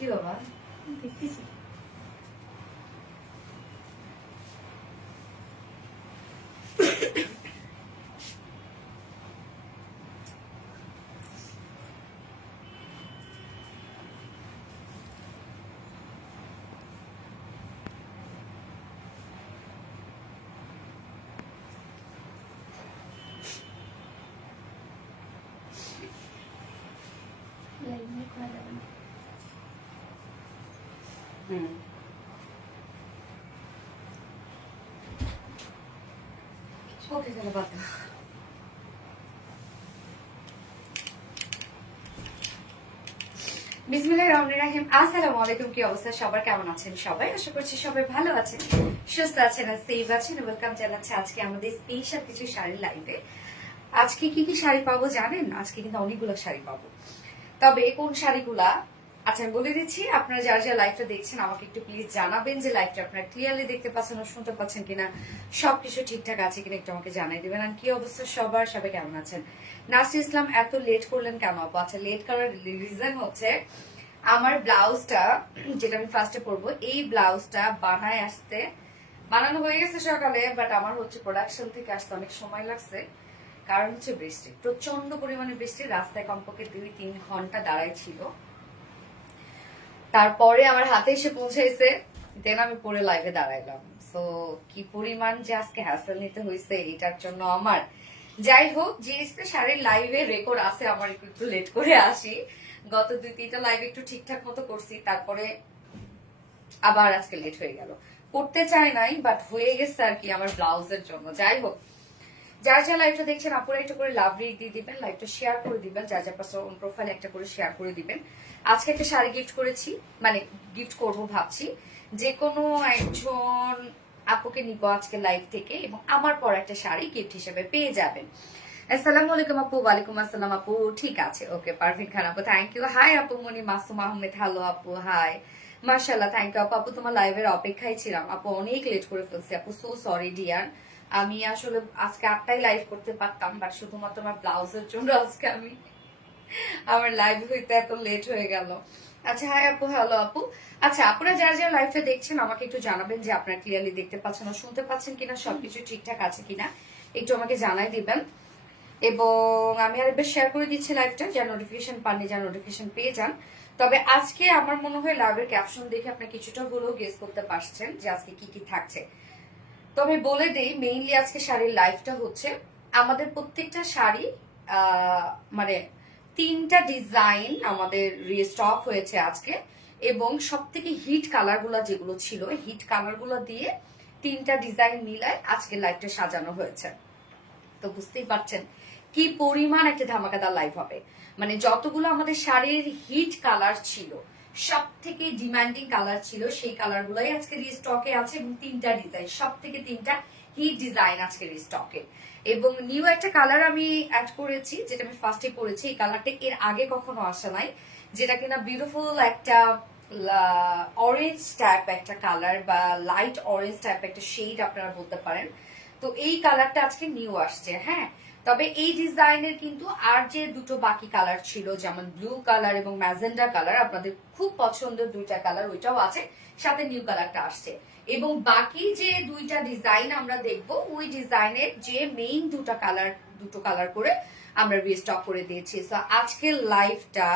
কি বাবা দেখতেছি ওকে তাহলে বাদ দাও। বিসমিল্লাহির রহমানির রহিম। আসসালামু আলাইকুম। কি অবস্থা সবার, কেমন আছেন সবাই? আশা করছি সবাই ভালো আছেন, সুস্থ আছেন আর সেফ আছেন। ওয়েলকাম জানাচ্ছি আজকে আমাদের স্পেশাল কিছু শাড়ি লাইভে। আজকে কি কি শাড়ি পাবো জানেন? আজকে কিন্তু অনেকগুলো শাড়ি পাবো। তবে কোন শাড়িগুলা আচ্ছা আমি বলে দিচ্ছি। আপনারা যারা যারা লাইভটা দেখছেন আমাকে একটু প্লিজ জানাবেন যে লাইভটা আপনারা ক্লিয়ারলি দেখতে পাচ্ছেন ও শুনতে পাচ্ছেন কিনা, সবকিছু ঠিকঠাক আছে কিনা একটু আমাকে জানাই দেবেন। আর কি অবস্থা সবার, সবাই কেমন আছেন? নাসরিন ইসলাম এত লেট করলেন কেন আপু? আচ্ছা লেট করার রিজন হচ্ছে আমার ব্লাউজটা যেটা আমি ফার্স্টে পরবো, এই ব্লাউজটা বানানো হয়ে গেছে সকালে, বাট আমার হচ্ছে প্রোডাকশন থেকে আসতে অনেক সময় লাগছে। কারণ হচ্ছে বৃষ্টি, প্রচন্ড পরিমাণে বৃষ্টি, রাস্তায় কমপক্ষে 2-3 ঘন্টা দাঁড়াই ছিল। তারপরে আমার হাতে এসে পৌঁছাইছে, দেন আমি পরে লাইভে দাঁড়াইলাম। সো কি পরিমাণ যে আজকে হ্যাসেল নিতে হয়েছে এটার জন্য আমার। যাই হোক, যে শাড়ির লাইভে রেকর্ড আছে আমার, একটু লেট করে আসি। গত 2-3টা লাইভ একটু ঠিকঠাক মতো করছি, তারপরে আবার আজকে লেট হয়ে গেল। করতে চাই নাই, বাট হয়ে গেছে আর কি আমার ব্লাউজের জন্য। যাই হোক, যার যা লাইভটা দেখছেন আপুরা একটু করে লাভ রেট দিয়ে দিবেন, লাইভটা শেয়ার করে দিবেন, যার যার পার্সোনাল প্রোফাইলে একটা করে শেয়ার করে দিবেন। আজকে একটা শাড়ি গিফট করেছি, মানে গিফট করবো ভাবছি। যে কোনো একজন আপুকে নিব আজকে লাইভ থেকে, এবং আমার পর একটা শাড়ি গিফট হিসেবে পেয়ে যাবেন। আসসালামু আলাইকুম আপু। ওয়ালাইকুম আসসালাম আপু। ঠিক আছে, ওকে পারফেক্ট খান আপু, থ্যাংক ইউ। হাই আপু মনি মাসুম আহমেদ, হ্যালো আপু, হাই মাশাআল্লাহ, থ্যাংক ইউ আপু। আপু তোমার লাইভের অপেক্ষায় ছিলাম আপু, অনেক লেট করে ফেলছি আপু, সো সরি ডিয়ার। আমি আসলে আজকে 8টায় লাইভ করতে পারতাম, বাট শুধুমাত্র আমার ব্লাউজের জন্য আজকে আমার লাইভ হইতে এত লেট হয়ে গেল। আচ্ছা হাই আপু, হ্যালো আপু। আচ্ছা আপনারা যারা যারা লাইভটা দেখছেন আমাকে একটু জানাবেন যে আপনারা ক্লিয়ারলি দেখতে পাচ্ছেন ও শুনতে পাচ্ছেন কিনা, সবকিছু ঠিকঠাক আছে কিনা একটু আমাকে জানাই দিবেন। এবং আমি আরেকবার শেয়ার করে দিচ্ছি লাইভটা, যা নোটিফিকেশন পাননি, যা নোটিফিকেশন পেয়ে যান। তবে আজকে আমার মনে হয় লাইভের ক্যাপশন দেখে আপনি কিছুটা হলেও গেস করতে পারছেন যে আজকে কি কি থাকছে। তবে বলে দেই, মেইনলি আজকে শাড়ির লাইভটা হচ্ছে আমাদের প্রত্যেকটা শাড়ি মানে 3টা ডিজাইন আমাদের রিস্টক হয়েছে আজকে, এবং সব থেকে হিট কালারগুলো যেগুলো ছিল, হিট কালারগুলো দিয়ে 3টা ডিজাইন মিলায় আজকে লাইভটা সাজানো হয়েছে। তো বুঝতেই পারছেন কি পরিমাণ একটা ধামাকাদার লাইভ হবে। মানে যতগুলো আমাদের শাড়ির হিট কালার ছিল, সব থেকে ডিমান্ডিং কালার ছিল, সেই কালার গুলাই আজকে রিস্টকে আছে, এবং 3টা ডিজাইন, সব থেকে 3টা হিট ডিজাইন আজকে রিস্টকে। এবং নিউ একটা কালার আমি অ্যাড করেছি, যেটা আমি ফার্স্টে পরেছি। এই কালারটা এর আগে কখনো আসে নাই, যেটা কিনা বিউটিফুল একটা অরেঞ্জ টাইপ একটা কালার, বা লাইট অরেঞ্জ টাইপ একটা শেড আপনারা বলতে পারেন। তো এই কালারটা আজকে নিউ আসছে। হ্যাঁ, তবে এই ডিজাইনের কিন্তু আর যে দুটো বাকি কালার ছিল, যেমন ব্লু কালার এবং ম্যাজেন্ডা কালার, আপনাদের খুব পছন্দের 2টা কালার, ওইটাও আছে, সাথে নিউ কালারটা আসছে। এবং বাকি যে 2টা ডিজাইন আমরা দেখবো, ওই ডিজাইনের যে মেইন দুটো কালার করে আমরা রিস্টক করে দিয়েছি। তো আজকের লাইভটা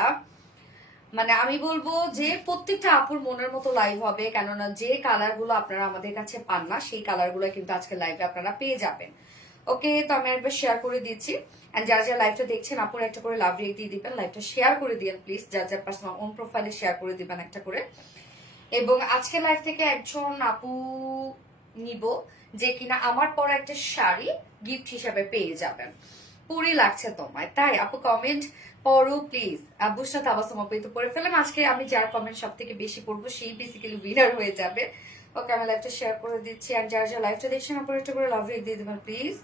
মানে আমি বলবো যে প্রত্যেকটা আপুর মনের মতো লাইভ হবে, কেননা যে কালার গুলো আপনারা আমাদের কাছে পান না, সেই কালার গুলো কিন্তু আজকে লাইভে আপনারা পেয়ে যাবেন। ওকে, তো আমি একবার শেয়ার করে দিচ্ছি। এন্ড যারা যারা লাইভটা দেখছেন আপুর একটা করে লাভ রেট দিয়ে দিবেন, লাইভটা শেয়ার করে দিবেন প্লিজ, যার যার পার্সোনাল ওন প্রোফাইলে শেয়ার করে দিবেন একটা করে। এবং আজকে লাইভ থেকে একজন আপু নিব, যে কিনা আমার পর একটা শাড়ি গিফট হিসাবে পেয়ে যাবেন। পুরি লাগছে তোমায়, তাই আপু কমেন্ট পড়ো প্লিজ। বুসরা তাবাসুম আপু তো পড়ে ফেলাম। আজকে আমি যার কমেন্ট সব থেকে বেশি পড়বো সেই বেসিক্যালি উইনার হয়ে যাবে। ওকে, আমি লাইভটা শেয়ার করে দিচ্ছি। আর যারা যারা লাইভটা দেখছেন আপুর একটা করে লাভ রেট দিয়ে দেবেন প্লিজ।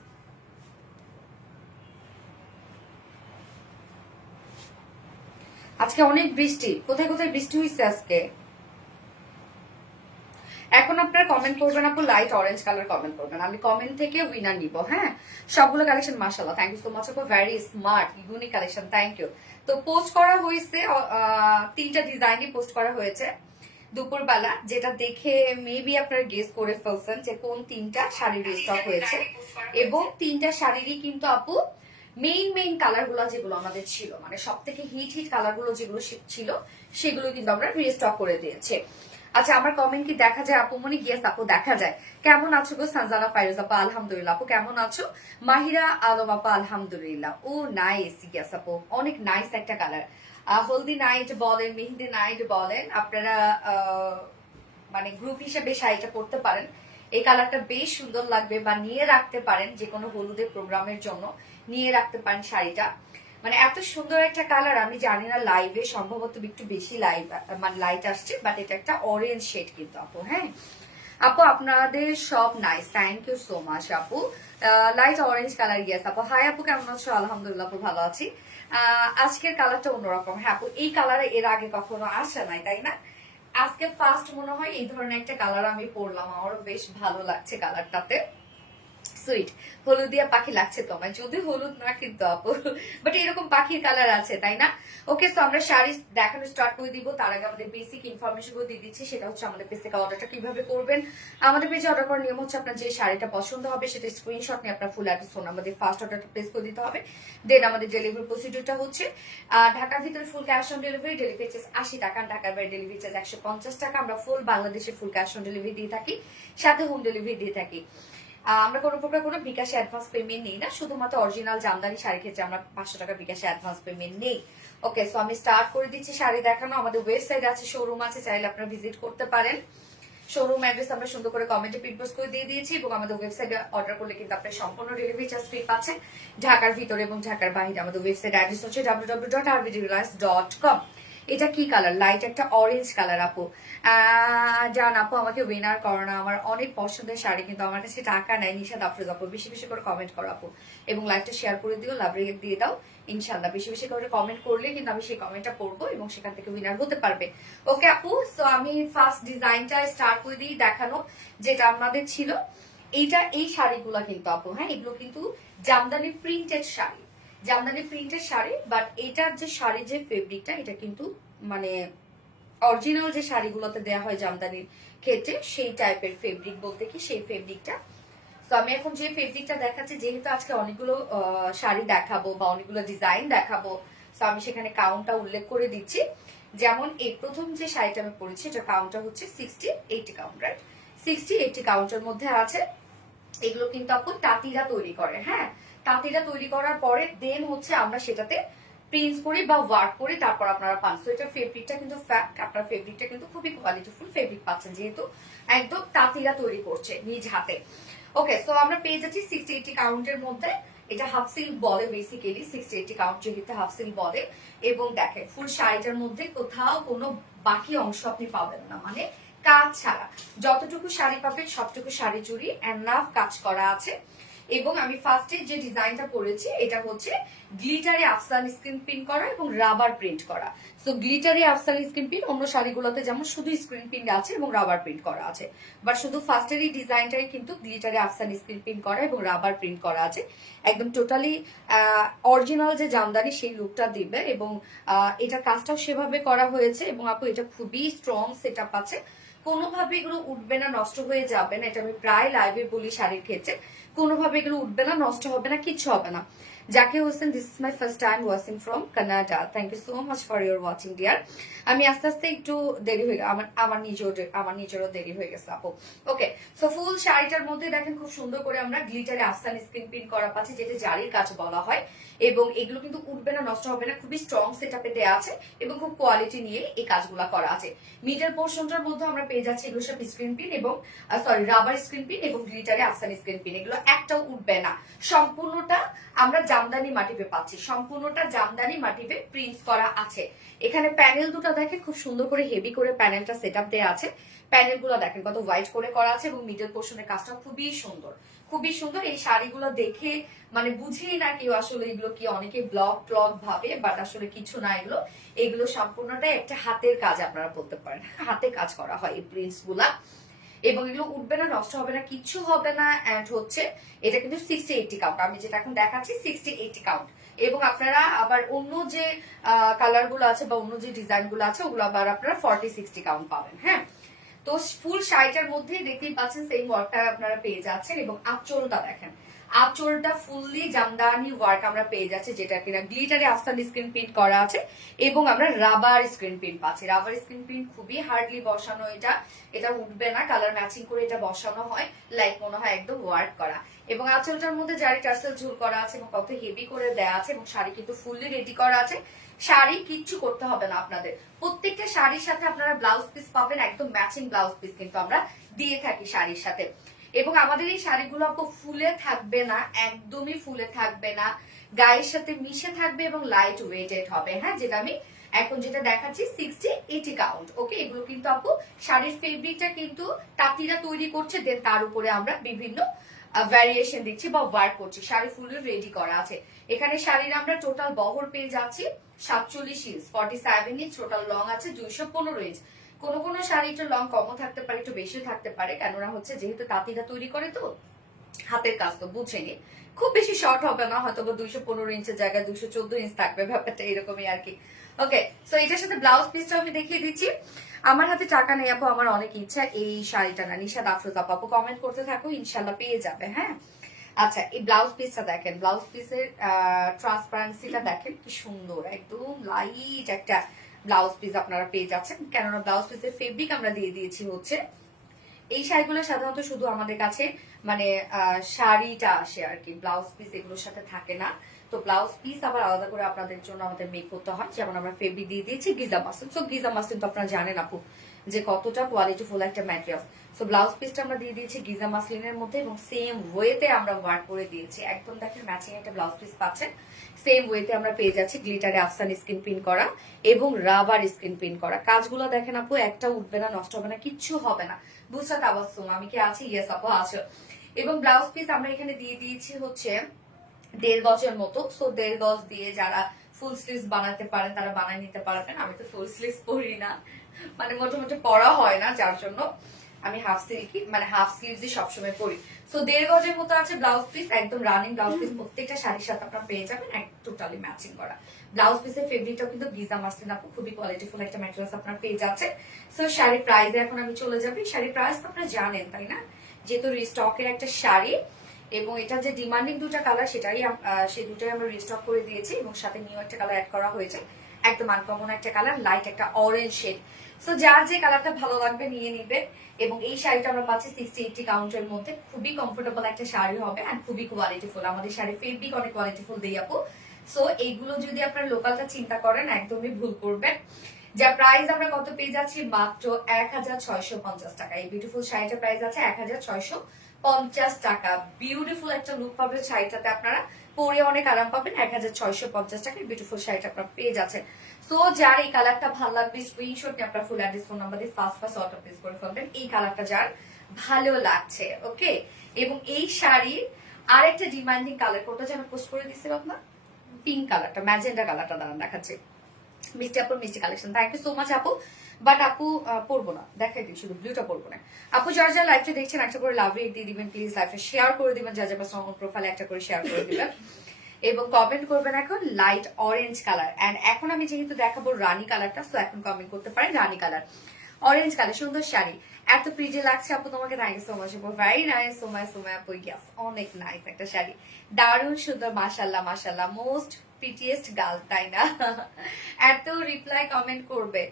আজকে অনেক বৃষ্টি, কোথায় কোথায় বৃষ্টি হয়েছে আজকে। এখন আপনারা কমেন্ট করবেন আপু, লাইট অরেঞ্জ কালার কমেন্ট করবেন, আমি কমেন্ট থেকে উইনার নিব। হ্যাঁ, সবগুলো কালেকশন মাশাআল্লাহ, থ্যাংক ইউ সো মাচ আপু, very smart unique collection, thank you. তো পোস্ট করা হয়েছে 3টা ডিজাইনই পোস্ট করা হয়েছে দুপুরবেলা, যেটা দেখে মেবি আপনারা গেস করে ফেলছেন যে কোন 3টা শাড়ির স্টক হয়েছে। এবং 3টা শাড়িরই কিন্তু আপু মেইন কালার গুলো যেগুলো আমাদের ছিল, মানে সব থেকে হিট কালার গুলো যেগুলো ছিল সেগুলো কিন্তু আমরা রিস্টক করে দিয়েছি। আচ্ছা, আমার কমেন্ট কি দেখা যায় আপু মনি? গেস আপু দেখা যায়। কেমন আছো গো সানজানা ফাইরুজ আপা? আলহামদুলিল্লাহ। আপু কেমন আছো? মাহিরা আলম আপা আলহামদুলিল্লাহ। ও নাইস, গেস আপু, অনেক নাইস একটা কালার। হলদি নাইট বলেন, মেহেন্দি নাইট বলেন, আপনারা মানে গ্রুপ হিসেবে শাড়িটা পরতে পারেন। এই কালারটা বেশ সুন্দর লাগবে, বা নিয়ে রাখতে পারেন যে কোনো হলুদের প্রোগ্রামের জন্য নিয়ে রাখতে পারেন শাড়িটা। মানে এত সুন্দর একটা কালার, আমি জানি না লাইভে সম্ভবত একটু বেশি মানে লাইট আসছে, বাট এটা একটা অরেঞ্জ শেড কিন্তু আপু। হ্যাঁ আপু, আপনাদের সব nice, thank you so much আপু। লাইট অরেঞ্জ কালার, ইয়েস আপু। হাই আপু, কেমন আছো? আলহামদুলিল্লাহ আপু, ভালো আছি। আজকের কালারটা অন্যরকম। হ্যাঁ আপু, এই কালারে এর আগে কখনো আসে নাই, তাই না? আজকে ফার্স্ট মনে হয় এই ধরনের একটা কালার আমি পরলাম, আমারও বেশ ভালো লাগছে কালারটাতে। সুইট হলুদিয়া পাখি লাগছে তোমায়, যদি হলুদ না কিন্তু আপু, বাট এরকম পাখির কালার আছে, তাই না? ওকে, তো আমরা শাড়ি দেখানো স্টার্ট করে দিব। তার আগে আমাদের বেসিক ইনফরমেশন গুলো দিয়ে দিচ্ছি, সেটা হচ্ছে আমাদের পেজ থেকে অর্ডারটা কিভাবে করবেন। আমাদের পেজে অর্ডার করার নিয়ম হচ্ছে আপনার যে শাড়িটা পছন্দ হবে সেটা স্ক্রিনশট নিয়ে আপনার ফুল অ্যাড্রেস ফোন আমাদের ফার্স্ট অর্ডারটা প্লেস করে দিতে হবে। দেন আমাদের ডেলিভারি প্রসিডিউরটা হচ্ছে ঢাকার ভিতরে full cash on delivery, delivery charge 80 টাকা, ঢাকার বাইরে ডেলিভারি চার্জ 150 টাকা। আমরা ফুল বাংলাদেশে ফুল ক্যাশ অন ডেলিভারি দিয়ে থাকি, সাথে হোম ডেলিভারি দিয়ে থাকি। আমরা কোনো প্রকার কোনো বিকাশে অ্যাডভান্স পেমেন্ট নেই না, শুধুমাত্র অরিজিনাল জামদানি শাড়ির ক্ষেত্রে আমরা 500 টাকা বিকাশে অ্যাডভান্স পেমেন্ট নেই। ওকে, সো আমি স্টার্ট করে দিচ্ছি শাড়ি দেখানো। আমাদের ওয়েবসাইট আছে, শোরুম আছে, চাইলে আপনারা ভিজিট করতে পারেন। শোরুম অ্যাড্রেস আমরা সুন্দর করে কমেন্টে পিনপোস্ট করে দিয়ে দিয়েছি, এবং আমাদের ওয়েবসাইটে অর্ডার করলে কিন্তু আপনি সম্পূর্ণ ডেলিভারি চার্জ ফ্রি পাচ্ছেন ঢাকার ভিতরে এবং ঢাকার বাইরে। আমাদের ওয়েবসাইট অ্যাড্রেস হচ্ছে www.rvdreliance.com। এটা কি কালার? লাইট একটা অরেঞ্জ কালার আপু। জান আপু, আমাকে উইনার করো না, আমার অনেক পছন্দের শাড়ি, কিন্তু আমার কাছে টাকা নাই। নিশাদ আফরোজ আপু, বেশি বেশি করে কমেন্ট করো আপু, এবং লাইভটা শেয়ার করে দিও, লাভ রেট দিয়ে দাও। ইনশাল্লাহ বেশি বেশি করে কমেন্ট করলে কিন্তু আমি সেই কমেন্টটা পড়বো এবং সেখান থেকে উইনার হতে পারবে। ওকে আপু, সো আমি ফার্স্ট ডিজাইনটা স্টার্ট করে দিই দেখানো, যেটা আমাদের ছিল। এই শাড়িগুলা কিন্তু আপু, হ্যাঁ এগুলো কিন্তু Jamdani printed sari, Jamdani printed sari, but এটার যে শাড়ি যে ফেব্রিকটা, এটা কিন্তু মানে অরিজিনাল যে শাড়িগুলোতে দেওয়া হয় জামদানির ক্ষেত্রে সেই টাইপের ফেব্রিক, বলতে কি সেই ফেব্রিকটা। তো আমি এখন যে ফেব্রিকটা দেখাচ্ছি, যেহেতু আজকে অনেকগুলো শাড়ি দেখাবো বা অনেকগুলো ডিজাইন দেখাবো, তো আমি সেখানে কাউন্টটা উল্লেখ করে দিচ্ছি। যেমন এই প্রথম যে শাড়িটা আমি পরেছি, এটা কাউন্টটা হচ্ছে 60-80 কাউন্ট, রাইট? 60-80 কাউন্টের মধ্যে আছে। এগুলো কিন্তু আপু তাঁতিরা তৈরি করে। হ্যাঁ, তাঁতিরা তৈরি করার পরে দেন হচ্ছে আমরা সেটাতে প্রিন্ট করি বা ওয়ার্ক করি, তারপর আপনারা পান। সো এটার ফেব্রিকটা কিন্তু ফ্যাক্ট, আপনার ফেব্রিকটা কিন্তু খুবই কোয়ালিটিফুল ফেব্রিক পাচ্ছেন, যেহেতু একদম তাঁতিরা তৈরি করছে নিজ হাতে। ওকে, সো আমরা পেয়ে যাচ্ছি 60-80 কাউন্টের মধ্যে। এটা হাফ সিল্ক বলে বেসিক্যালি, 60-80 কাউন্ট যেহেতু হাফ সিল্ক বলে। এবং দেখেন ফুল শাড়িটার মধ্যে কোথাও কোনো বাকি অংশ আপনি পাবেন না, মানে কাজ ছাড়া যতটুকু শাড়ি পাবেন সবটুকু শাড়ি চুড়ি এনাফ কাজ করা আছে। এবং আমি ফার্স্টে যে ডিজাইনটা করেছি, এটা হচ্ছে গ্লিটারে আফসান স্ক্রিন প্রিন্ট করা এবং রাবার প্রিন্ট করা। সো গ্লিটারে আফসান স্ক্রিন প্রিন্ট অন্য শাড়িগুলোতে যেমন শুধু স্ক্রিন প্রিন্ট আছে এবং রাবার প্রিন্ট করা আছে, বাট শুধু ফার্স্টের এই ডিজাইনটাই কিন্তু গ্লিটারে আফসান স্ক্রিন প্রিন্ট করা এবং রাবার প্রিন্ট করা আছে। একদম টোটালি অরিজিনাল যে জামদানি সেই লুকটা দিবে, এবং এটা কাজটাও সেভাবে করা হয়েছে। এবং আপু এটা খুবই স্ট্রং সেট আপ আছে, কোনোভাবে এগুলো উঠবে না, নষ্ট হয়ে যাবে না। এটা আমি প্রায় লাইভে বলি শাড়ির ক্ষেত্রে, কোনোভাবে এগুলো উঠবে না, নষ্ট হবে না, কিচ্ছু হবে না। Zakir Hossain, this is my first time watching from Canada, thank you so much for your watching dear. আমি আস্তে আস্তে একটু দেরি হয়ে আমার নিজেরও দেরি হয়ে গেছে আপু। ওকে, সো ফুল শাড়িটার মধ্যে দেখেন খুব সুন্দর করে আমরা গ্লিটারে আফসান স্ক্রিন প্রিন্ট করা পাচ্ছি, যেটা জারির কাজ বলা হয়। এবং এগুলো কিন্তু উঠবে না, নষ্ট হবে না, খুবই স্ট্রং সেট আপে দেওয়া আছে এবং খুব কোয়ালিটি নিয়ে এই কাজগুলো করা আছে। মিডল পোর্শনটার মধ্যে আমরা পেয়ে যাচ্ছি এগুলো সব স্ক্রিন পিন এবং রাবার স্ক্রিন পিন এবং গ্লিটারে আফসান স্ক্রিন পিন, এগুলো একটাও উঠবে না। সম্পূর্ণটা আমরা জামদানি মাটিপে পাচ্ছি, সম্পূর্ণটা জামদানি মাটিপে প্রিন্ট করা আছে। এখানে প্যানেল দুটো দেখে খুব সুন্দর করে হেভি করে প্যানেলটা সেট আপ দেওয়া আছে। প্যানেল গুলো দেখেন কত হোয়াইট করে করা আছে, এবং মিডল পোর্শনের কাজটা খুবই সুন্দর, খুবই সুন্দর। এই শাড়িগুলো দেখে মানে বুঝেই না কেউ আসলে এগুলো কি, অনেকে ব্লগ ট্লগ ভাবে, বাট আসলে কিছু না, এগুলো সম্পূর্ণটাই একটা হাতের কাজ, আপনারা বলতে পারেন হাতে কাজ করা হয় এই প্রিন্টস গুলা। এবং এগুলো উঠবে না, নষ্ট হবে না, কিচ্ছু হবে না। অ্যান্ড হচ্ছে এটা কিন্তু 60-80 কাউন্ট, আমি যেটা এখন দেখাচ্ছি 60-80 কাউন্ট। এবং আপনারা আবার অন্য যে কালার গুলো আছে বা অন্য যে ডিজাইন গুলো আছে ওগুলো আবার আপনারা 40-60 কাউন্ট পাবেন। হ্যাঁ, তো ফুল শাড়িটার মধ্যে দেখতেই পাচ্ছেন সেম ওয়ার্কটা আপনারা পেয়ে যাচ্ছেন। এবং আঁচলটা দেখেন, আঁচলটা ফুললি জামদানি ওয়ার্ক আমরা পেয়ে যাচ্ছি, যেটা কিনা গ্লিটারে আফসান স্ক্রিন প্রিন্ট করা আছে এবং আমরা রাবার স্ক্রিন প্রিন্ট পাচ্ছি। রাবার স্ক্রিন প্রিন্ট খুবই হার্ডলি বসানো, এটা উঠবে না, কালার ম্যাচিং করে এটা বসানো হয়, লাইক মনে হয় একদম ওয়ার্ক করা। এবং আঁচলটার মধ্যে জারি টার্সেল ঝুল করা আছে এবং কত হেভি করে দেয়া আছে। এবং শাড়ি কিন্তু ফুললি রেডি করা আছে, শাড়ি কিচ্ছু করতে হবে না আপনাদের। প্রত্যেকটা শাড়ির সাথে আপনারা ব্লাউজ পিস পাবেন, একদম ম্যাচিং ব্লাউজ পিস কিন্তু আমরা দিয়ে থাকি শাড়ির সাথে। এবং আমাদের এই শাড়িগুলো ফুলে থাকবে না, একদমই ফুলে থাকবে না, গায়ের সাথে মিশে থাকবে এবং লাইট ওয়েটেড হবে। হ্যাঁ, যেটা আমি এখন যেটা দেখাচ্ছি 60-80 কাউন্ট। ওকে, এগুলো কিন্তু আপু শাড়ির ফেব্রিকটা কিন্তু তাঁতিরা তৈরি করছে, দেন তার উপরে আমরা বিভিন্ন ভ্যারিয়েশন দিচ্ছি বা ওয়ার্ক করছি। শাড়ি ফুল রেডি করা আছে। এখানে শাড়ির আমরা টোটাল বহর পেয়ে যাচ্ছি 47 ইঞ্চ, 47 ইঞ্চ টোটাল লং আছে, 215 ইঞ্চ। কোন কোন শাড়ি একটু লং কমও থাকতে পারে, একটু বেশিও থাকতে পারে, কেননা হচ্ছে যেহেতু তাঁতিরা তৈরি করে তো হাতের কাজ তো বুঝেনি, খুব বেশি শর্ট হবে না, হয়তো 215 ইঞ্চের জায়গায় 214 ইঞ্চ থাকবে, ব্যাপারটা এরকমই আর কি। ওকে, সো এটার সাথে ব্লাউজ পিসটা আমি দেখিয়ে দিচ্ছি। আমার হাতে টাকা নেই আপু, আমার অনেক ইচ্ছা এই শাড়িটা না, নিশাদ আফরোজা আপু কমেন্ট করতে থাকো, ইনশাল্লাহ পেয়ে যাবে। হ্যাঁ, আচ্ছা, এই ব্লাউজ পিসটা দেখেন, ব্লাউজ পিসের ট্রান্সপারেন্সিটা দেখেন কি সুন্দর, একদম লাইট একটা ব্লাউজ পিস আপনারা পেয়ে যাচ্ছেন। কেননা ব্লাউজ পিসের ফেব্রিক আমরা দিয়ে দিয়েছি হচ্ছে, এই শাড়িগুলো সাধারণত শুধু আমাদের কাছে মানে শাড়িটা আসে আর কি, ব্লাউজ পিস এগুলোর সাথে থাকে না। তো ব্লাউজ পিস আবার আলাদা করে আপনাদের জন্য আমাদের মেক করতে হয়। যেমন আমরা ফেব্রিক দিয়ে দিয়েছি Giza muslin. So Giza muslin তো আপনারা জানেন আপু যে কতটা কোয়ালিটি ফুল একটা ম্যাটেরিয়াল। সো ব্লাউজ পিসটা আমরা দিয়ে দিয়েছি গিজা মাসলিনের মধ্যে এবং সেম ওয়েতে আমরা ওয়ার্ক করে দিয়েছি। একদম দেখেন ম্যাচিং একটা ব্লাউজ পিস পাচ্ছেন। সেম ওয়েতে আমরা পেয়ে যাচ্ছি গ্লিটারে আফসান স্ক্রিন প্রিন্ট করা এবং রাবার স্ক্রিন প্রিন্ট করা। কাজগুলো দেখেন আপু, একটা উঠবে না, নষ্ট হবে না, কিচ্ছু হবে না। বুঝতে তাবাসসুম, আমি কি আছি? ইয়েস আপু আছো। এবং ব্লাউজ পিস আমরা এখানে দিয়ে দিয়েছি হচ্ছে 1.5 গজের মতো। সো 1.5 গজ দিয়ে যারা ফুল স্লিভস বানাতে পারেন তারা বানিয়ে নিতে পারবেন। আমি তো ফুল স্লিভস পরি না, মানে মোটামুটি পরা হয় না, যার জন্য আমি হাফ সিল্কি মানে হাফ স্লিভসই সবসময় পরি। সো 1.5 গজের মতো আছে ব্লাউজ পিস, একদম রানিং ব্লাউজ পিস, প্রত্যেকটা শাড়ির সাথে আপনারা পেয়ে যাবেন টোটালি ম্যাচিং করা। ব্লাউজ পিসের ফেব্রিকটাও কিন্তু গিজা মাসলিন আপু, খুবই কোয়ালিটিফুল একটা ম্যাটেরিয়ালস আপনারা পেয়ে যাচ্ছেন। সো শাড়ির প্রাইসে এখন আমি চলে যাবি। শাড়ির প্রাইস তো আপনারা জানেন তাই না, যেহেতু রিস্টকের একটা শাড়ি এবং এটা যে ডিমান্ডিং দুটা কালার সেই দুটাই আমরা রিস্টক করে দিয়েছি এবং সাথে নিউ একটা কালার অ্যাড করা হয়েছে, একদম আনকমন একটা কালার, লাইট একটা অরেঞ্জ শেড। সো যার যে কালারটা ভালো লাগবে নিয়ে নিবে। এবং এই শাড়িটা আমরা পাচ্ছি 60-80 কাউন্টের মধ্যে, খুবই কমফোর্টেবল একটা শাড়ি হবে এন্ড খুবই কোয়ালিটিফুল। আমাদের শাড়ি ফেব্রিক অনেক কোয়ালিটিফুল দেই আপু। সো এইগুলো যদি আপনারা লোকালটা চিন্তা করেন একদমই ভুল করবেন। যা প্রাইস আমরা কত পেয়ে যাচ্ছি, মাত্র 1650 টাকা। এই বিউটিফুল শাড়িটার প্রাইস আছে 1650 টাকা। বিউটিফুল একটা লুক পাবেন শাড়িটাতে, আপনারা পরে অনেক আরাম পাবেন। 1650 টাকায় বিউটিফুল শাড়িটা আপনারা পেয়ে যাচ্ছেন। সো যার এই কালারটা ভালো লাগবে স্ক্রিনশট নিয়ে আপনার ফুল অ্যাড্রেস ফোন নাম্বার দিয়ে ফার্স্ট অটো প্লেস করে ফেলবেন, এই কালারটা যার ভালো লাগছে। ওকে, এবং এই শাড়ির আরেকটা ডিমান্ডিং কালার, কোনটা যেন পোস্ট করে দিচ্ছি আপনার, পিঙ্ক কালারটা, ম্যাজেন্ডা কালারটা দাঁড়ান দেখাচ্ছে। মিষ্টি আপুর মিষ্টি collection, thank you so much আপু। বাট আপু পরবো না, দেখাই দিই শুধু ব্লুটা পরবো না। আপু যারা যারা লাইভটা দেখছেন একটা করে লাভ রেট দিয়ে দিবেন প্লিজ, লাইভটা শেয়ার করে দিবেন, যা যা পার্সোনাল প্রোফাইলে একটা করে শেয়ার করে দিবেন এবং কমেন্ট করবেন এখন লাইট অরেঞ্জ কালার। এন্ড এখন আমি যেহেতু দেখাবো রানী কালারটা, সো এখন কমেন্ট করতে পারেন রানী কালার, অরেঞ্জ কালার, সুন্দর শাড়ি, এত প্রিটি লাগছে আপু তোমাকে, থ্যাংক ইউ সো মাচ আপু, ভেরি নাইস। সোমায় আপু, ইয়াস অনেক নাইস একটা শাড়ি, দারুণ সুন্দর, মাশাল্লাহ মাশাল্লাহ, মোস্ট প্রিটিয়েস্ট গার্ল তাই না? এত রিপ্লাই কমেন্ট করবে,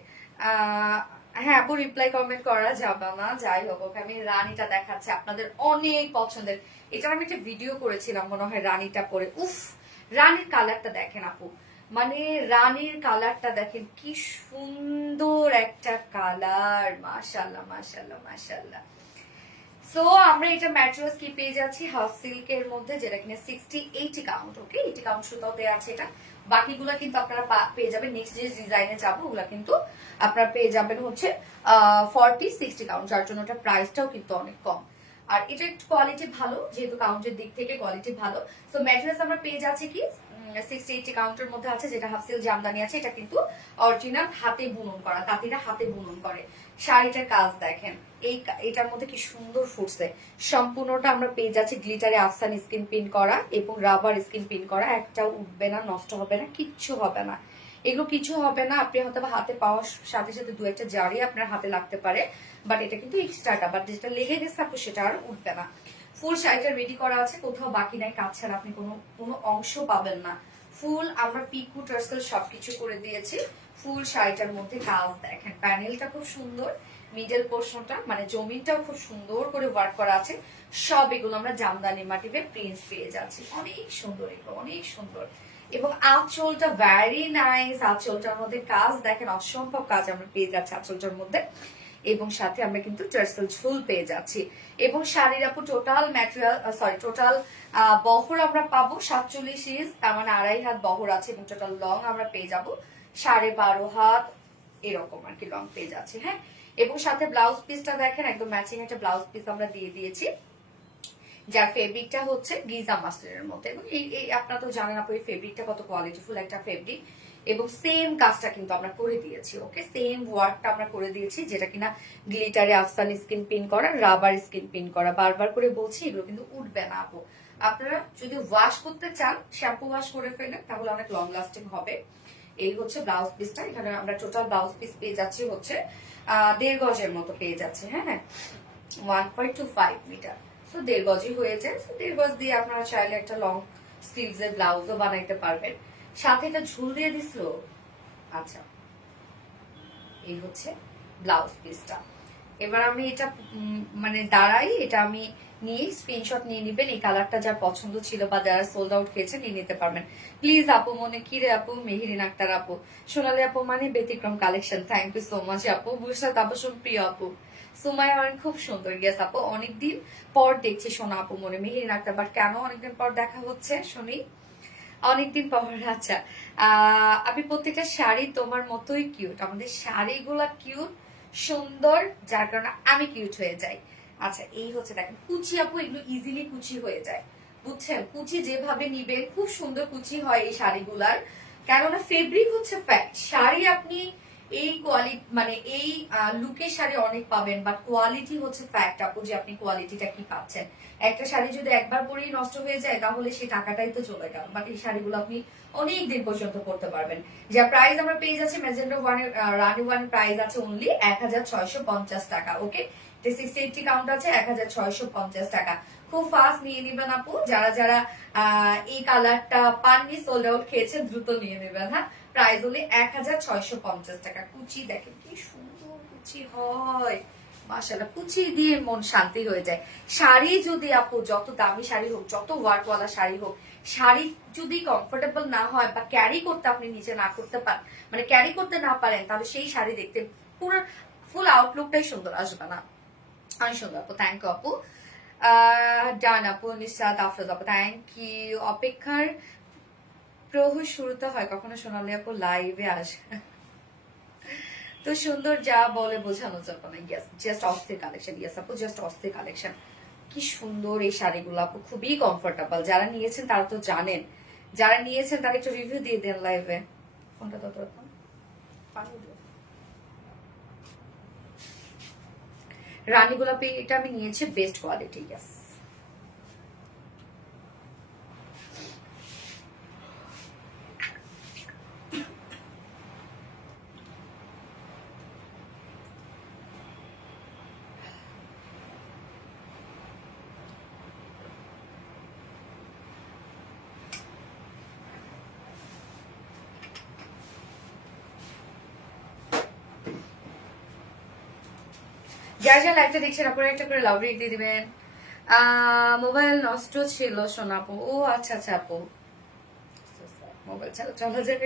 হ্যাঁ আপু রিপ্লাই কমেন্ট করা যাবে না, যাই হোক। ওকে, আমি রানীটা দেখাচ্ছি আপনাদের অনেক পছন্দের, এটা আমি একটা ভিডিও করেছিলাম মনে হয় রানীটা পরে। উফ, রানীর কালারটা দেখেন আপু, মানে রানীর কালারটা দেখেন কি সুন্দর একটা কালার, মাশাল্লাহ মাশাল্লাহ মাশাল্লাহ। সো আমরা এটা ম্যাটেরিয়ালস কি পেয়ে যাচ্ছি হাফ সিল্কের মধ্যে, যেটা কিনা 60-80 কাউন্ট। ওকে, 80 কাউন্ট সুতাও দেওয়া আছে এটা। বাকিগুলো কিন্তু আপনারা পেয়ে যাবেন, নেক্সট যে ডিজাইনে যাবো ওগুলা কিন্তু আপনারা পেয়ে যাবেন হচ্ছে 40-60 কাউন্ট, যার জন্য এটা প্রাইসটাও কিন্তু অনেক কম। আর এটা একটু কোয়ালিটি ভালো, যেহেতু কাউন্টের দিক থেকে কোয়ালিটি ভালো। সো ম্যাটেরিয়ালস আমরা পেয়ে যাচ্ছি কি 60-80 কাউন্টের মধ্যে আছে, যেটা হাফ সিল্ক জামদানি আছে, এটা কিন্তু অরিজিনাল হাতে বুনন করা, তাঁতিরা হাতে বুনন করে। শাড়িটার কাজ দেখেন, এটার মধ্যে কি সুন্দর ফুটছে। সম্পূর্ণটা আমরা পেয়ে যাচ্ছি গ্লিটারে আফসান স্কিন পিন করা এবং রাবার স্কিন পিন করা, একটাও উঠবে না, নষ্ট হবে না, কিচ্ছু হবে না, এগুলো কিছু হবে না। আপনি হয়তো হাতে পাওয়ার সাথে সাথে দু একটা জারি আপনার হাতে লাগতে পারে, বাট এটা কিন্তু এক্সট্রাটা, বাট যেটা লেগে গেছে আপনি সেটা আর উঠবে না। ফুল শাড়িটা রেডি করা আছে, কোথাও বাকি নাই, কাজ ছাড়া আপনি কোনো অংশ পাবেন না। ফুল আমরা পিকু টার্সেল সবকিছু করে দিয়েছি। ফুল শাড়িটার মধ্যে কাজ দেখেন, প্যানেলটা খুব সুন্দর, মিডল পোর্শনটা মানে জমিনটাও খুব সুন্দর করে ওয়ার্ক করা আছে। সব এগুলো আমরা জামদানি মাটিতে প্রিন্টস পেয়ে যাচ্ছি, অনেক সুন্দর, এগুলো অনেক সুন্দর। এবং আঁচলটা ভ্যারি নাইস, আঁচলটার মধ্যে কাজ দেখেন, অসম্ভব কাজ আমরা পেয়ে যাচ্ছি আঁচলটার মধ্যে। এবং সাথে আমরা কিন্তু টার্সেল ঝুল পেয়ে যাচ্ছি। এবং শাড়ির আপু টোটাল ম্যাটেরিয়াল টোটাল বহর আমরা পাবো 47 ইঞ্চ, তার মানে 2.5 হাত বহর আছে, এবং টোটাল লং আমরা পেয়ে যাবো 12.5 হাত এরকম আর কি লং পেয়ে যাচ্ছে। হ্যাঁ, এবং সাথে ব্লাউজ পিসটা দেখেন একদম ম্যাচিং একটা ব্লাউজ পিস আমরা দিয়ে দিয়েছি, যার ফেব্রিকটা হচ্ছে গিজা মাস্টারের মধ্যে। এবং এই আপনারা তো জানেন আপু এই ফেব্রিকটা কত কোয়ালিটিফুল একটা ফেব্রিক, এবং সেম কাজটা কিন্তু আমরা করে দিয়েছি। ওকে, সেম ওয়ার্কটা আমরা করে দিয়েছি, যেটা কিনা গ্লিটারে আফসান স্কিন পিন করা, রাবার স্কিন পিন করা। বারবার করে বলছি এগুলো কিন্তু উঠবে না আপু। আপনারা যদি ওয়াশ করতে চান, শ্যাম্পু ওয়াশ করে ফেলেন, তাহলে অনেক লং লাস্টিং হবে। এই হচ্ছে ব্লাউজ পিসটা। এখানে আমরা টোটাল ব্লাউজ পিস পেয়ে যাচ্ছি হচ্ছে 1.5 গজের মতো পেয়ে যাচ্ছে। হ্যাঁ, 1.25 মিটার, তো 1.5 গজই হয়ে যায়। 1.5 গজ দিয়ে আপনারা চাইলে একটা লং স্লিভস এর ব্লাউজও বানাইতে পারবেন। সাথে এটা ঝুল দিয়ে দিছিল। আচ্ছা, এই হচ্ছে ব্লাউজ পিসটা। এবার আমি এটা মানে দাঁড়াই, এটা আমি নিয়ে স্ক্রিনশট নিয়ে নিবেন। এই কালারটা যার পছন্দ ছিল বা যারা সোল্ড আউট খেয়েছে নিয়ে নিতে পারবেন। প্লিজ আপু, মনে কি রে আপু, মেহেরিন আক্তার আপু, সোনালী আপু মানে ব্যতিক্রম collection, thank you so much আপু। বুসরাত আপু, প্রিয় আপু, সুমাইয়া অনেক খুব সুন্দর। ইয়েস আপু, অনেকদিন পর দেখছি সোনা আপু মনে, মেহেরিন আক্তার, বাট কেন অনেকদিন পর দেখা হচ্ছে শুনি, অনেকদিন পর। আচ্ছা, আমি প্রত্যেকটা শাড়ি তোমার মতোই কিউট, আমাদের শাড়িগুলা কিউট সুন্দর, যার কারণে আমি কিউট হয়ে যাই। আচ্ছা, এই হচ্ছে দেখেন কুচি আপু, এগুলো ইজিলি কুচি হয়ে যায়, বুঝছেন? কুচি যেভাবে নিবেন খুব সুন্দর কুচি হয় এই শাড়িগুলার, কেননা ফেব্রিক হচ্ছে ফ্যাক্ট। শাড়ি আপনি এই কোয়ালিটি মানে এই লুকের শাড়ি অনেক পাবেন, বাট কোয়ালিটি হচ্ছে ফ্যাক্ট আপু, যে আপনি কোয়ালিটিটা কি পাচ্ছেন। একটা শাড়ি যদি একবার পরেই নষ্ট হয়ে যায় তাহলে সেই টাকাটাই তো চলে গেল, বাট এই শাড়িগুলো আপনি অনেক দিন পর্যন্ত পড়তে পারবেন। যা প্রাইস আমরা পেয়ে যাচ্ছি ম্যাজেন্ডো রানি ওয়ান প্রাইস আছে অনলি 1650 টাকা। ওকে, 60-80 কাউন্ট আছে 1650 টাকা। খুব ফাস্ট নিয়ে নিবেন আপু, যারা যারা এই কালারটা পাননি, সোল্ড আউট খেয়েছেন, দ্রুত নিয়ে নেবেন। হ্যাঁ, প্রাইস হলে 1650 টাকা। কুচি দেখেন কি সুন্দর কুচি হয়, মাশাআল্লাহ, কুচি দিয়ে মন শান্তি হয়ে যায়। শাড়ি যদি আপু যত দামি শাড়ি হোক, যত ওয়ার্কওয়ালা শাড়ি হোক, শাড়ি যদি কমফোর্টেবল না হয় বা ক্যারি করতে আপনি নিচে না করতে পারেন, মানে ক্যারি করতে না পারেন, তাহলে সেই শাড়ি দেখতে পুরো ফুল আউটলুকটাই সুন্দর আসবে না। অনেক সুন্দর আপু, থ্যাংক ইউ আপু। ডান আপু, নিশাত আফরোজ আপু, থ্যাংক ইউ। অপেক্ষার প্রহর শুরুতে হয় কখনো সোনালী আপু লাইভে আসে, তো সুন্দর যা বলে বোঝানো যাবে না। ইয়েস, জাস্ট অস্থির কালেকশন। ইয়েস আপু, জাস্ট অস্থির কালেকশন। কি সুন্দর এই শাড়িগুলো আপু, খুবই কমফোর্টেবল। যারা নিয়েছেন তারা তো জানেন, যারা নিয়েছেন তারা একটু রিভিউ দিয়ে দেন লাইভে। কোনটা তত রকম রানী গোলাপি, এটা আমি নিয়েছি বেস্ট কোয়ালিটি। ইয়েস, যার যা লাইভটা দেখছেন আপনারা একটা করে লাভ রেট দিয়ে দিবেন। মোবাইল নষ্ট ছিল সোনাপু, ও আচ্ছা আচ্ছা আপু, মোবাইল চলা যাবে।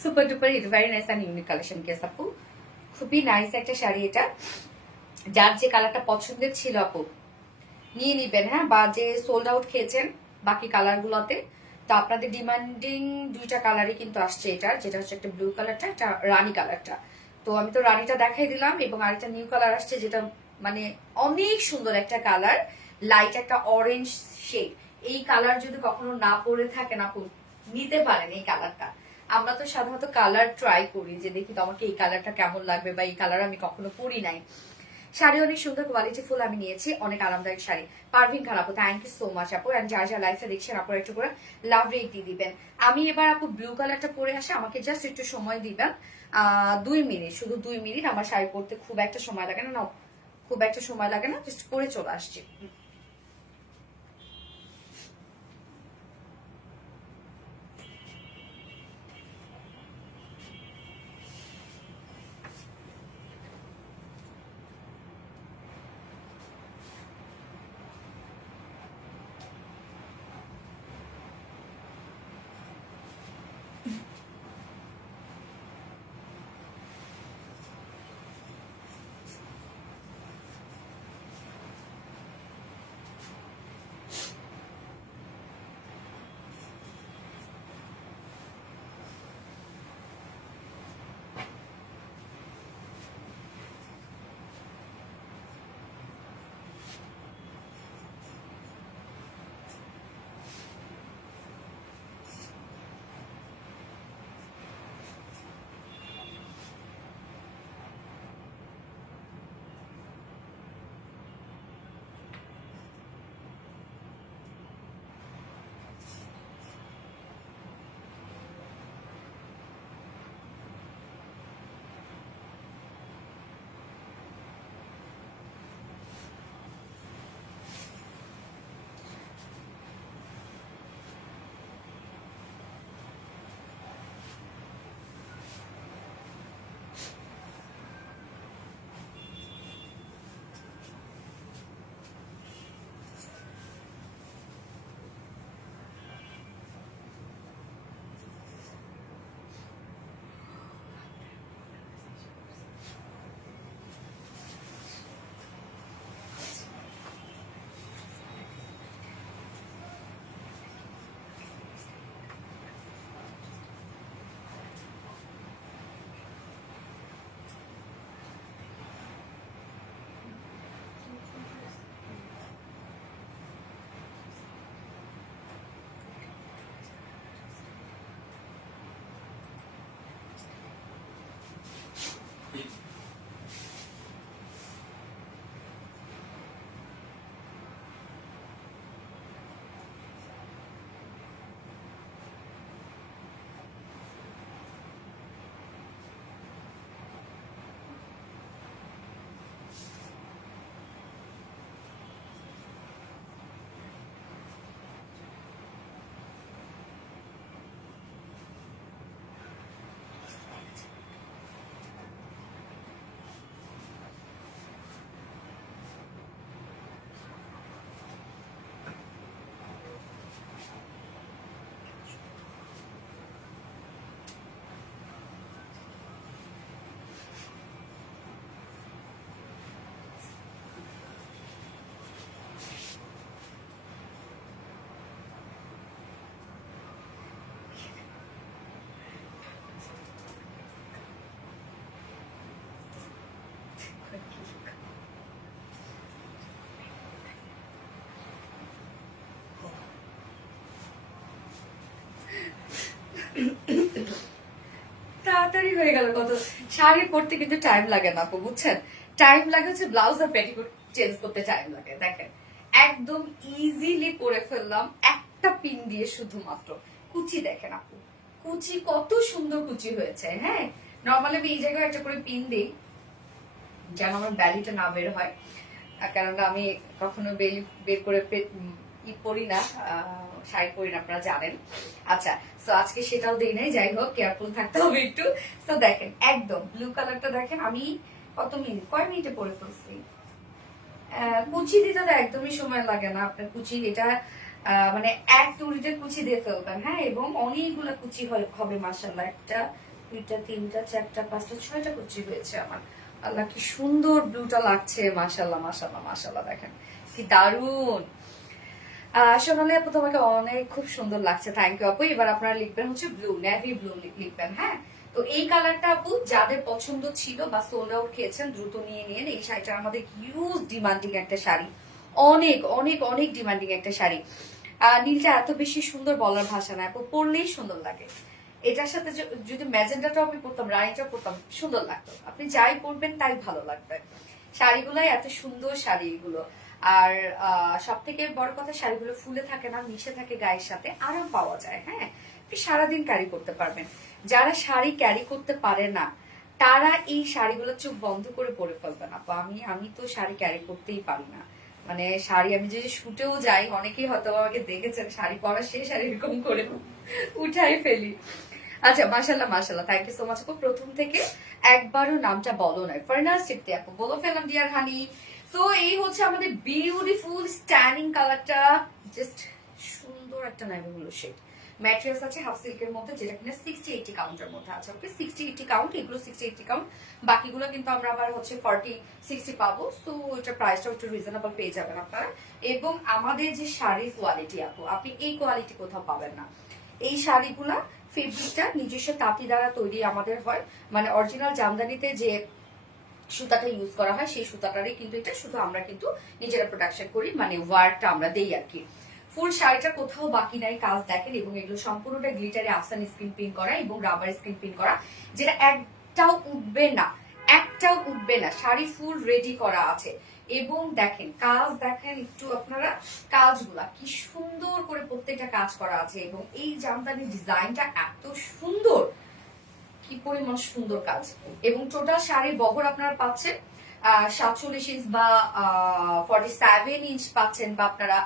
Super duper hit, very nice and unique collection. Case আপু, খুবই নাইস একটা শাড়ি এটা। যার যে কালারটা পছন্দের ছিল আপু নিয়ে নিবেন। হ্যাঁ, বা যে সোল্ড আউট খেয়েছেন বাকি কালার গুলোতে, তো আপনাদের ডিমান্ডিং দুইটা কালারই কিন্তু আসছে এটার, যেটা হচ্ছে একটা ব্লু কালারটা, একটা রানী কালারটা। তো আমি তো রানীটা দেখাই দিলাম, এবং আরেকটা নিউ কালার আসছে যেটা মানে অনেক সুন্দর একটা কালার, লাইট একটা অরেঞ্জ শেড। এই কালার যদি কখনো না পরে থাকেন আপু, নিতে পারেন এই কালারটা। আমরা তো সাধারণত কালার ট্রাই করি যে দেখি তো আমাকে এই কালারটা কেমন লাগবে, বা এই কালার আমি কখনো পরি নাই। শাড়ি অনেক সুন্দর কোয়ালিটি ফুল আমি নিয়েছি, অনেক আরামদায়ক শাড়ি। পারভিন খান আপু, থ্যাংক ইউ সো মাচ আপু। এন্ড যারা যারা লাইফটা দেখছেন আপু একটু করে লাভ রেট দিয়ে দিবেন। আমি এবার আপু ব্লু কালারটা পরে আসে, আমাকে জাস্ট একটু সময় দিবেন, 2 মিনিট, শুধু 2 মিনিট। আমার শাড়ি পরতে খুব একটা সময় লাগে না, খুব একটা সময় লাগে না, জাস্ট পরে চলে আসছি। তাড়াতাড়ি হয়ে গেল কত। শাড়ি পরতে কিন্তু টাইম লাগে না আপু, বুঝছেন? টাইম লাগে হচ্ছে ব্লাউজ আর পেটিকোট চেঞ্জ করতে টাইম লাগে। দেখেন একদম ইজিলি পরে ফেললাম একটা পিন দিয়ে শুধুমাত্র। কুচি দেখেন আপু, কুচি কত সুন্দর কুচি হয়েছে। হ্যাঁ, নর্মালি আমি এই জায়গায় একটা করে পিন দিই যেন আমার ব্যালিটা না বের হয়, কারণ আমি কখনো বেলি বের করে পরি না, শাড়ি পরি না, আপনারা জানেন। আচ্ছা, তো আজকে সেটাও দেই নাই, যাই হোক কেয়ারফুল থাকতে হবে একটু। তো দেখেন একদম ব্লু কালারটা দেখেন আমি কয় মিনিটে পরে ফেলছি। কুচি দিতে তো একদমই সময় লাগে না আপনার, কুচি এটা মানে এক তুড়িতে কুচি দিয়ে ফেলবেন। হ্যাঁ, এবং অনেকগুলো কুচি হবে মাশাআল্লাহ। 1টা 2টা 3টা 4টা 5টা 6টা কুচি হয়েছে আমার। আল্লাহ কি সুন্দর ব্লুটা লাগছে, মাশাআল্লাহ মাশাআল্লাহ মাশাআল্লাহ। দেখেন কি দারুন। সোনালি আপু তোমাকে অনেক খুব সুন্দর লাগছে, থ্যাংক ইউ আপু। এবার আপনারা লিখবেন হচ্ছে ব্লু, নেভি ব্লু লিখবেন। হ্যাঁ, তো এই কালারটা আপু যাদের পছন্দ ছিল বা সোল্ড আউট খেয়েছেন দ্রুত নিয়ে নিন। এই শাড়িটা আমাদের হিউজ ডিমান্ডিং একটা শাড়ি, অনেক অনেক অনেক ডিমান্ডিং একটা শাড়ি। নীলটা এত বেশি সুন্দর বলার ভাষা না আপু, পরলেই সুন্দর লাগে। এটার সাথে যদি ম্যাজেন্ডাটাও আমি পরতাম, রানিটাও পরতাম, সুন্দর লাগতো। আপনি যাই পরবেন তাই ভালো লাগবে। শাড়িগুলাই এত সুন্দর শাড়ি এগুলো। আর সব থেকে বড় কথা শাড়িগুলো ফুলে থাকে না, মিশে থাকে গায়ের সাথে, আরাম পাওয়া যায়। হ্যাঁ, আপনি সারাদিন ক্যারি করতে পারবেন। যারা শাড়ি ক্যারি করতে পারে না তারা এই শাড়িগুলো চোখ বন্ধ করে পরে ফেলবে না। তো আমি তো শাড়ি ক্যারি করতেই পারি না, মানে শাড়ি আমি যদি শুটেও যাই, অনেকেই হয়তো আমাকে দেখেছেন শাড়ি পরা শেষ আর এরকম করে উঠাই ফেলি। আচ্ছা, মাশাল্লাহ মাশাল্লাহ, থ্যাংক ইউ সো মাচ আপু। প্রথম থেকে একবারও নামটা বলো না, ফারনাজ চিপ্তি আপু বলো ফেললাম ডিয়ার হানি। তো এই হচ্ছে আমাদের বিউটিফুল স্ট্যান্ডিং কালারটা, জাস্ট সুন্দর একটা নেভি ব্লু শেড। ম্যাটেরিয়ালস আছে হাফ সিল্কের মধ্যে, যেটা কিনা 60-80 কাউন্টের মধ্যে আছে। ওকে, 60-80 কাউন্ট, এগুলো 60-80 কাউন্ট, বাকিগুলো কিন্তু আমরা আবার হচ্ছে 40-60 পাবো। তো এটা প্রাইসটা একটু রিজনেবল পেয়ে যাবেন আপনারা। এবং আমাদের যে শাড়ির কোয়ালিটি আপু, আপনি এই কোয়ালিটি কোথাও পাবেন না। এই শাড়িগুলা ফেব্রিকটা নিজস্ব তাঁতি দ্বারা তৈরি আমাদের হয়, মানে অরিজিনাল জামদানিতে যে সুতাটা ইউজ করা হয় সেই সুতাটারই কিন্তু এটা, শুধু আমরা কিন্তু নিজেরা প্রোডাকশন করি, মানে ওয়ার্কটা আমরা দেই আর কি। ফুল শাড়িটা কোথাও বাকি নাই, কাজ দেখেন। এবং এগুলো সম্পূর্ণটা গ্লিটারে আফসান স্ক্রিন প্রিন্ট করা এবং রাবার স্ক্রিন প্রিন্ট করা, যেটা একটাও উঠবে না, একটাও উঠবে না। শাড়ি ফুল রেডি করা আছে। এবং দেখেন কাজ, দেখেন একটু আপনারা কাজগুলা কি সুন্দর করে প্রত্যেকটা কাজ করা আছে। এবং এই জামদানি ডিজাইনটা এত সুন্দর, কি পরিমাণ সুন্দর কাজ। এবং টোটাল শাড়ির বহর আপনারা পাচ্ছেন 47 ইঞ্চ বা 47 ইঞ্চ পাচ্ছেন, বা আপনারা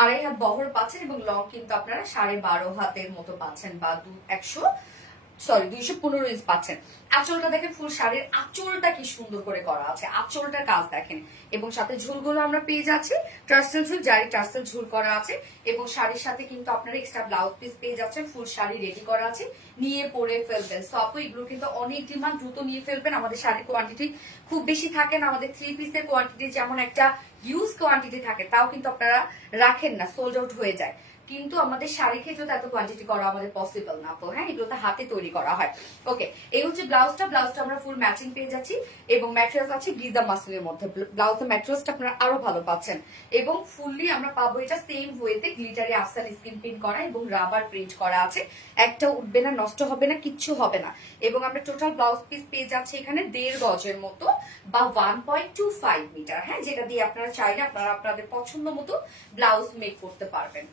আড়াই হাত বহর পাচ্ছেন। এবং লং কিন্তু আপনারা 12.5 হাতের মতো পাচ্ছেন, বা 215 ইঞ্চ পাচ্ছেন। আঁচলটা দেখেন, ফুল শাড়ির আঁচলটা কি সুন্দর করে করা আছে, আঁচলটার কাজ দেখেন। এবং সাথে ঝুলগুলো আমরা পেয়ে যাচ্ছি টার্সেল ঝুল, জারি টার্সেল ঝুল করা আছে। এবং শাড়ির সাথে কিন্তু আপনারা এক্সট্রা ব্লাউজ পিস পেয়ে যাচ্ছেন, ফুল শাড়ি রেডি করা আছে, নিয়ে পরে ফেলবেন। সো আপু এগুলো কিন্তু অনেক ডিমান্ড, দ্রুত নিয়ে ফেলবেন। আমাদের শাড়ির কোয়ান্টিটি খুব বেশি থাকে না, আমাদের 3 পিসের কোয়ান্টিটি যেমন একটা হিউজ কোয়ান্টিটি থাকে, তাও কিন্তু আপনারা রাখেন না, সোল্ড আউট হয়ে যায়। কিন্তু আমাদের শাড়ি ক্ষেত্রে তো এত কোয়ান্টিটি করা আমাদের পসিবল না। তো হ্যাঁ, এগুলো তো হাতে তৈরি করা হয়। ওকে, এই হচ্ছে ব্লাউজটা আমরা ফুল ম্যাচিং পেয়ে যাচ্ছি। এবং ম্যাটেরিয়ালস আছে গিজা মাসলিনের মধ্যে, ব্লাউজের ম্যাটেরিয়ালসটা আপনারা আরো ভালো পাচ্ছেন। এবং ফুললি আমরা পাবো এটা সেম ওয়েতে গ্লিটারি আফসান স্ক্রিন প্রিন্ট করা এবং রাবার প্রিন্ট করা আছে, একটা উঠবে না, নষ্ট হবে না, কিচ্ছু হবে না। এবং আমরা টোটাল ব্লাউজ পিস পেয়ে যাচ্ছি এখানে 1.5 গজের মতো, বা 1.25 মিটার। হ্যাঁ, যেটা দিয়ে আপনারা চাইলে আপনারা আপনাদের পছন্দ মতো ব্লাউজ মেক করতে পারবেন।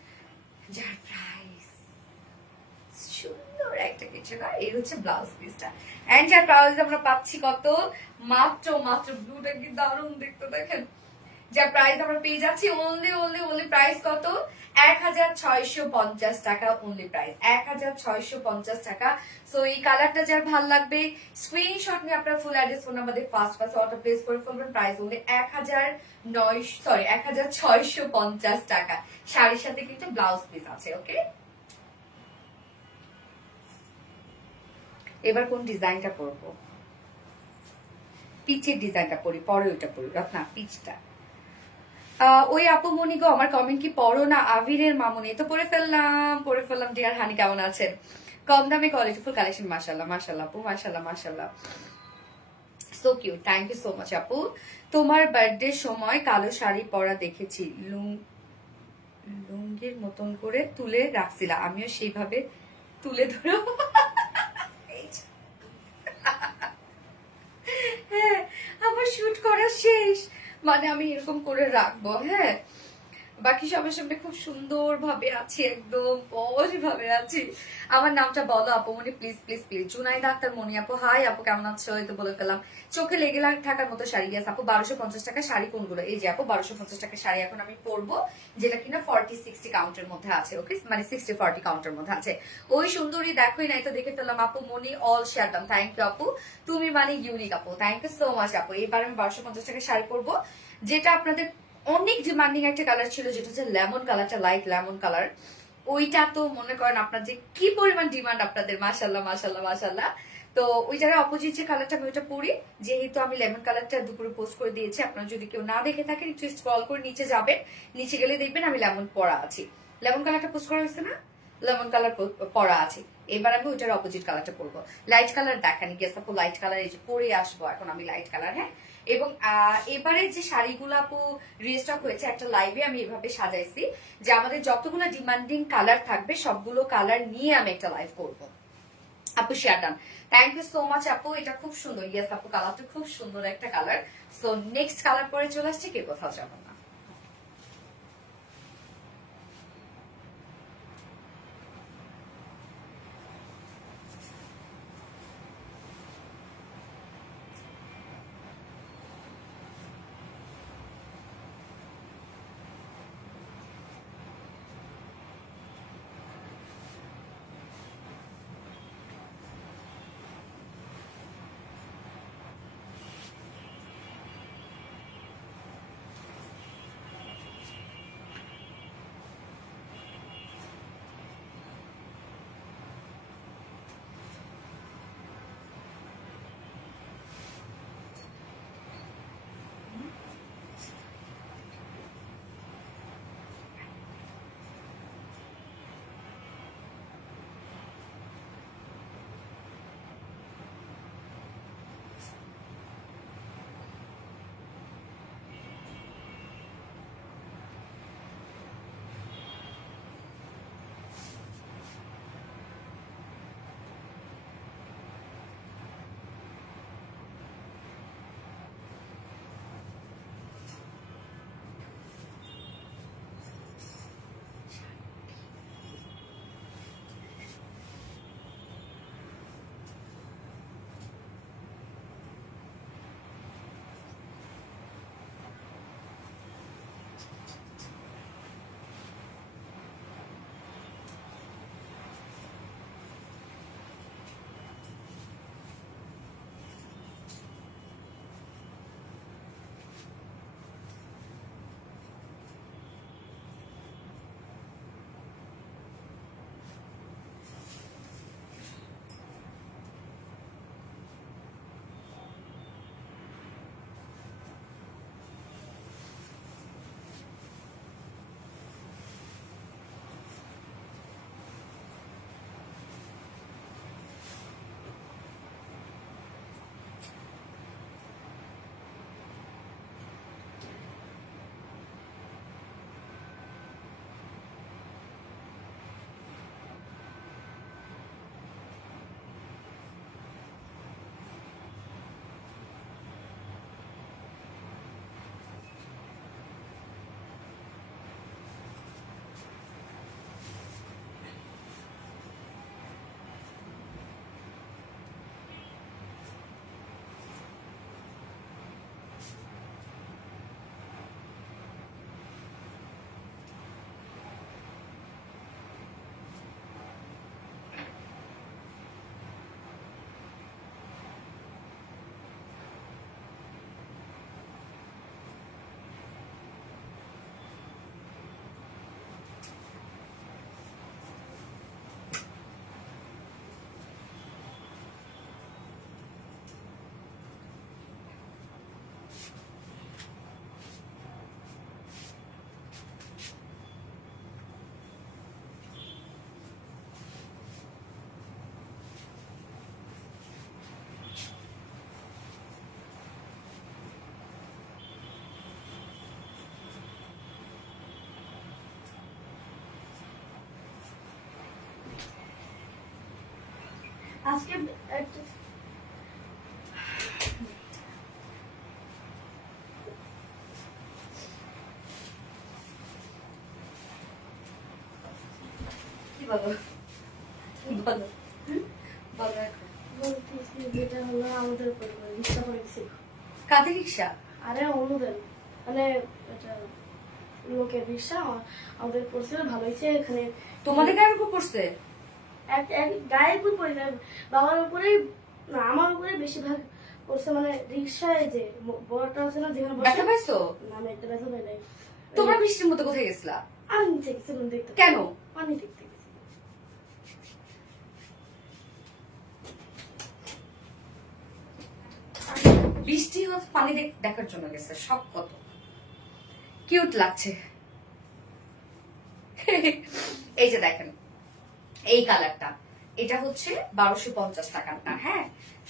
যার প্রাইস সুন্দর একটা কিছু না, এই হচ্ছে ব্লাউজ পিসটা। এন্ড যার প্রাইস আমরা পাচ্ছি কত, মাত্র ব্লুটা কি দারুণ দেখতে, দেখেন। যার প্রাইস আমরা পেয়ে যাচ্ছি অনলি প্রাইস কত, 1650 টাকা। অনলি প্রাইস 1650 টাকা। সো এই কালারটা যার ভাল লাগবে স্ক্রিনশট নিয়ে আপনার ফুল অ্যাড্রেস ফোন নাম্বার দিয়ে ফার্স্ট অর্ডার প্লেস করে ফেলবেন। প্রাইস অনলি 1650 টাকা। শাড়ির সাথে কিন্তু ব্লাউজ পিস আছে। ওকে, এবার কোন ডিজাইনটা করবো, পিচের ডিজাইনটা পরি, পরে ওইটা পরি না, পিচটা। ওই আপু মনি গো, আমার কমেন্ট কি পড়ো না? আবিরের মামুনি তো পড়ে ফেললাম। ডিয়ার হানি কেমন আছেন? কম দামে কোয়ালিটিফুল কালেকশন, মাশাআল্লাহ মাশাআল্লাহ আপু, মাশাআল্লাহ। So cute, thank you so much আপু। তোমার বার্থডে সময় কালো শাড়ি পরা দেখেছি, লুঙ্গির মতন করে তুলে রাখছিলা, আমিও সেইভাবে তুলে ধরো। হ্যাঁ, আমার শুট করা শেষ, মানে আমি এরকম করে রাখবো। হ্যাঁ, বাকি সবার সামনে খুব সুন্দর ভাবে আছি, একদম পজ ভাবে আছি। আমার নামটা বলো আপু মনি, please please please. Junaida Akter মনি আপু, হাই আপু কেমন আছো? এই তো বলে ফেলাম। চোখে লেগে থাকার মতো শাড়ি আছে আপু, 1250 টাকা শাড়ি কোনগুলো? এই যে আপু 1250 টাকা শাড়ি এখন আমি পরবো, যেটা কিনা 40-60 কাউন্টের মধ্যে আছে। ওকে, মানে 60-40 কাউন্টের মধ্যে আছে। ওই সুন্দরী দেখোই নাই তো, দেখে ফেললাম আপু মনি, অল শেয়ার দাম। থ্যাংক ইউ আপু, তুমি মানে ইউনিক আপু, থ্যাংক ইউ সো মাচ আপু। এবার আমি 1250 টাকা শাড়ি পরবো, যেটা আপনাদের অনেক ডিমান্ডিং একটা কালার ছিল, যেটা হচ্ছে লেমন কালারটা, লাইট লেমন কালার। ওইটা তো মনে করেন আপনার যে কি পরিমাণ ডিমান্ড আপনাদের, মাশাল্লাহ। তো ওইটার অপোজিট যে কালারটা আমি ওইটা পরি, যেহেতু আমি লেমন কালারটা দুপুরে পোস্ট করে দিয়েছি। আপনারা যদি কেউ না দেখে থাকেন, একটু স্ক্রল করে নিচে যাবেন, নিচে গেলে দেখবেন আমি লেমন পরা আছি। লেমন কালারটা পোস্ট করা হয়েছে না, লেমন কালার পরা আছে। এবার আমি ওইটার অপোজিট কালারটা পরবো, লাইট কালার দেখানি গেস আপু, লাইট কালার এই যে পরে আসবো এখন আমি লাইট কালার। হ্যাঁ, এবং এবারে যে শাড়িগুলো আপু রিস্টক হয়েছে, একটা লাইভে আমি এভাবে সাজাইছি যে আমাদের যতগুলো ডিমান্ডিং কালার থাকবে সবগুলো কালার নিয়ে আমি একটা লাইভ করব। আপু share done, thank you so much আপু, এটা খুব সুন্দর। ইয়েস আপু, কালারটা খুব সুন্দর একটা কালার। সো নেক্সট কালার পরে চলে আসছে, কে কোথাও যাবে না। আজকে কি বলো, বলো বলো এখন। বলতেছি যেটা হলো আমাদের পরিবার রিক্সা করে গেছিল। কাদের রিক্সা? আরে অনুদান মানে এটা লোকের রিক্সা আমাদের পড়ছিল, ভালো হয়েছে এখানে। তোমাদের গায়ের উপর পড়ছে? গায়ের উপর পড়ে না, বাবার উপরে না আমার উপরে বেশিরভাগ পড়ছে। মানে রিক্সায় যে বড়টা আছে না যেখানে ব্যথা পাইছো? না আমি একটা ব্যথা পাই নাই। তোমরা বৃষ্টির মতো কোথায় গেছিলা? আমি নিচে গেছিলাম দেখতে। কেন? পানি দেখতে গেছি। বৃষ্টি হচ্ছে পানি দেখার জন্য গেছে, সব কত কিউট লাগছে। এই যে দেখেন এই কালারটা, এটা হচ্ছে 1250 টাকার না। হ্যাঁ,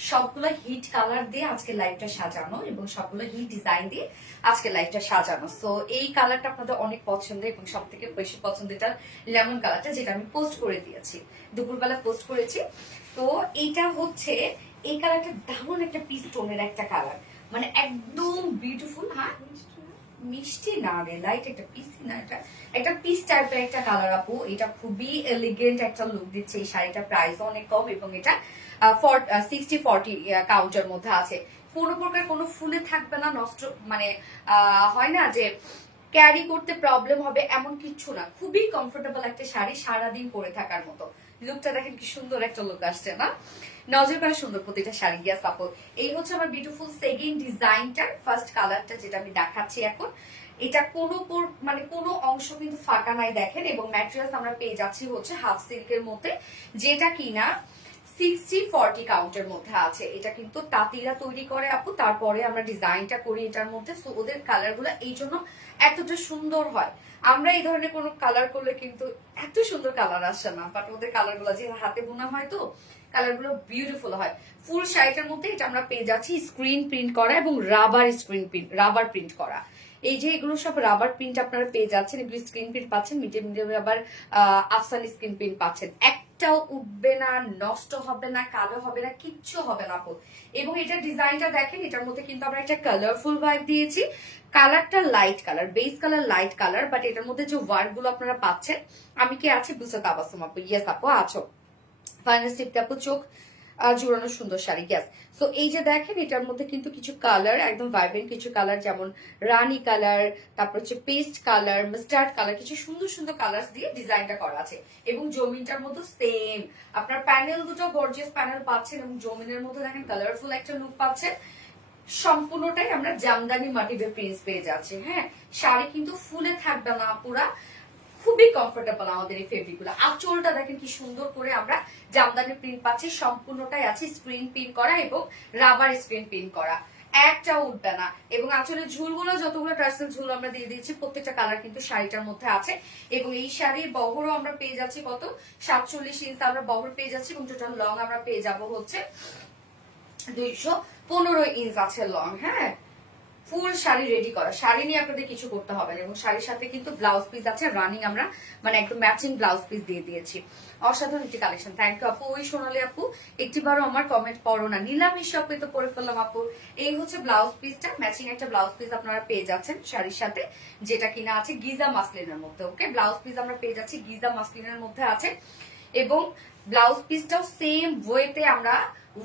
সবগুলো হিট কালার দিয়ে আজকে লাইভটা সাজানো এবং সবগুলো হিট ডিজাইন দিয়ে আজকে লাইভটা সাজানো। সো এই কালারটা আপনাদের অনেক পছন্দ এবং সব থেকে বেশি পছন্দ এটা লেমন কালারটা, যেটা আমি পোস্ট করে দিয়েছি, দুপুরবেলা পোস্ট করেছি। তো এইটা হচ্ছে এই কালারটা দারুণ একটা পিস টোনের একটা কালার, মানে একদম বিউটিফুল। হ্যাঁ, মিষ্টি না রে, লাইট একটা পিস না, এটা একটা পিস টাইপের একটা কালার আপু। এটা খুবই এলিগেন্ট একটা লুক দিচ্ছে এই শাড়িটা। প্রাইস অনেক কম এবং এটা 60-40 কাউন্টের মধ্যে আছে। কোনো প্রকার কোনো ফুলে থাকবে না, নষ্ট মানে হয় না যে ক্যারি করতে প্রবলেম হবে এমন কিছু না। খুবই কমফোর্টেবল একটা শাড়ি, সারাদিন পরে থাকার মতো। লুকটা দেখেন কি সুন্দর একটা লুক আসছে না, নজর করা সুন্দর প্রতিটা শাড়ি। গিয়া সাপোর্ট এই হচ্ছে আমার বিউটিফুল সেকেন্ড ডিজাইনটার ফার্স্ট কালারটা যেটা আমি দেখাচ্ছি এখন। এটা মানে কোনো অংশ কিন্তু ফাঁকা নাই দেখেন, এবং ম্যাটেরিয়ালস আমরা পেয়ে যাচ্ছি হচ্ছে হাফ সিল্কের মধ্যে, যেটা কিনা 60-40 কাউন্টের মধ্যে আছে। এটা কিন্তু তাঁতিরা তৈরি করে আপু, তারপরে আমরা ডিজাইনটা করি এটার মধ্যে। সো ওদের কালার গুলো এই জন্য এতটা সুন্দর হয়। আমরা এই ধরনের কোনো কালার করলে কিন্তু এত সুন্দর কালার আসে না, বাট ওদের কালার গুলো যে হাতে বোনা হয় তো কালার গুলো বিউটিফুল হয়। ফুল শাড়িটার মধ্যে এটা আমরা পেয়ে যাচ্ছি স্ক্রিন প্রিন্ট করা এবং রাবার প্রিন্ট করা। এই যে এগুলো সব রাবার প্রিন্ট আপনারা পেয়ে যাচ্ছেন, এগুলো স্ক্রিন প্রিন্ট পাচ্ছেন, মিডিয়ামে আবার আফসানি স্ক্রিন প্রিন্ট পাচ্ছেন। একটাও উঠবে না, নষ্ট হবে না, কালো হবে না, কিচ্ছু হবে না আপু। এবং এটা ডিজাইনটা দেখেন, এটার মধ্যে কিন্তু আমরা একটা কালারফুল ভাইব দিয়েছি। কালারটা light colour, base colour light colour, but এটার মধ্যে যে ওয়ার্ক গুলো আপনারা পাচ্ছেন, আমি কি আছে বুঝতে তাবাসুম আপু? ইয়েস আপু আছো। ফাইনাল আপু চোখ জোড়ানো সুন্দর শাড়ি। গ্যাস। সো এই যে দেখেন এটার মধ্যে কিন্তু কিছু কালার, একদম ভাইব্রেন্ট কিছু কালার, যেমন রানী কালার, তারপর হচ্ছে পেস্ট কালার, মাস্টার্ড কালার, কিছু সুন্দর সুন্দর কালার দিয়ে ডিজাইনটা করা আছে। এবং জমিনটার মধ্যে সেম আপনার প্যানেল দুটো গর্জিয়াস প্যানেল পাচ্ছেন, এবং জমিনের মধ্যে দেখেন কালারফুল একটা লুক পাচ্ছেন। সম্পূর্ণটাই আমরা জামদানি মাটিবে প্রিন্স পেয়ে যাচ্ছি। হ্যাঁ, শাড়ি কিন্তু ফুলে থাকবে না পুরা, খুবই কমফোর্টেবল আমাদের এই ফেব্রিক গুলো। আঁচলটা দেখেন কি সুন্দর করে আমরা জামদানি প্রিন্ট পাচ্ছি, সম্পূর্ণটাই আছে স্ক্রিন প্রিন্ট করা এবং রাবার স্ক্রিন প্রিন্ট করা, একটাও উঠবে না। এবং আঁচলের ঝুলগুলো যতগুলো টার্সেল ঝুল আমরা দিয়ে দিয়েছি, প্রত্যেকটা কালার কিন্তু শাড়িটার মধ্যে আছে। এবং এই শাড়ির বহরও আমরা পেয়ে যাচ্ছি কত, 47 ইঞ্চ আমরা বহর পেয়ে যাচ্ছি, এবং টোটাল লং আমরা পেয়ে যাব হচ্ছে 215 ইঞ্চ আছে লং। হ্যাঁ, ফুল শাড়ি রেডি করা, শাড়ি নিয়ে আপনাদের কিছু করতে হবে না। এবং শাড়ির সাথে কিন্তু ব্লাউজ পিস আছে রানিং, আমরা মানে একদম ম্যাচিং ব্লাউজ পিস দিয়ে দিয়েছি। অসাধারণ একটি কালেকশন। থ্যাংক ইউ আপু। ওই সোনালী আপু একটিবারও আমার কমেন্ট পড়ো না, নিলামি শপে তো পরে ফেললাম আপু। এই হচ্ছে ব্লাউজ পিসটা, ম্যাচিং একটা ব্লাউজ পিস আপনারা পেয়ে যাচ্ছেন শাড়ির সাথে, যেটা কিনা আছে গিজা মাসলিনের মধ্যে। ওকে, ব্লাউজ পিস আমরা পেয়ে যাচ্ছি গিজা মাসলিনের মধ্যে আছে, এবং ব্লাউজ পিসটাও সেম ওয়েতে আমরা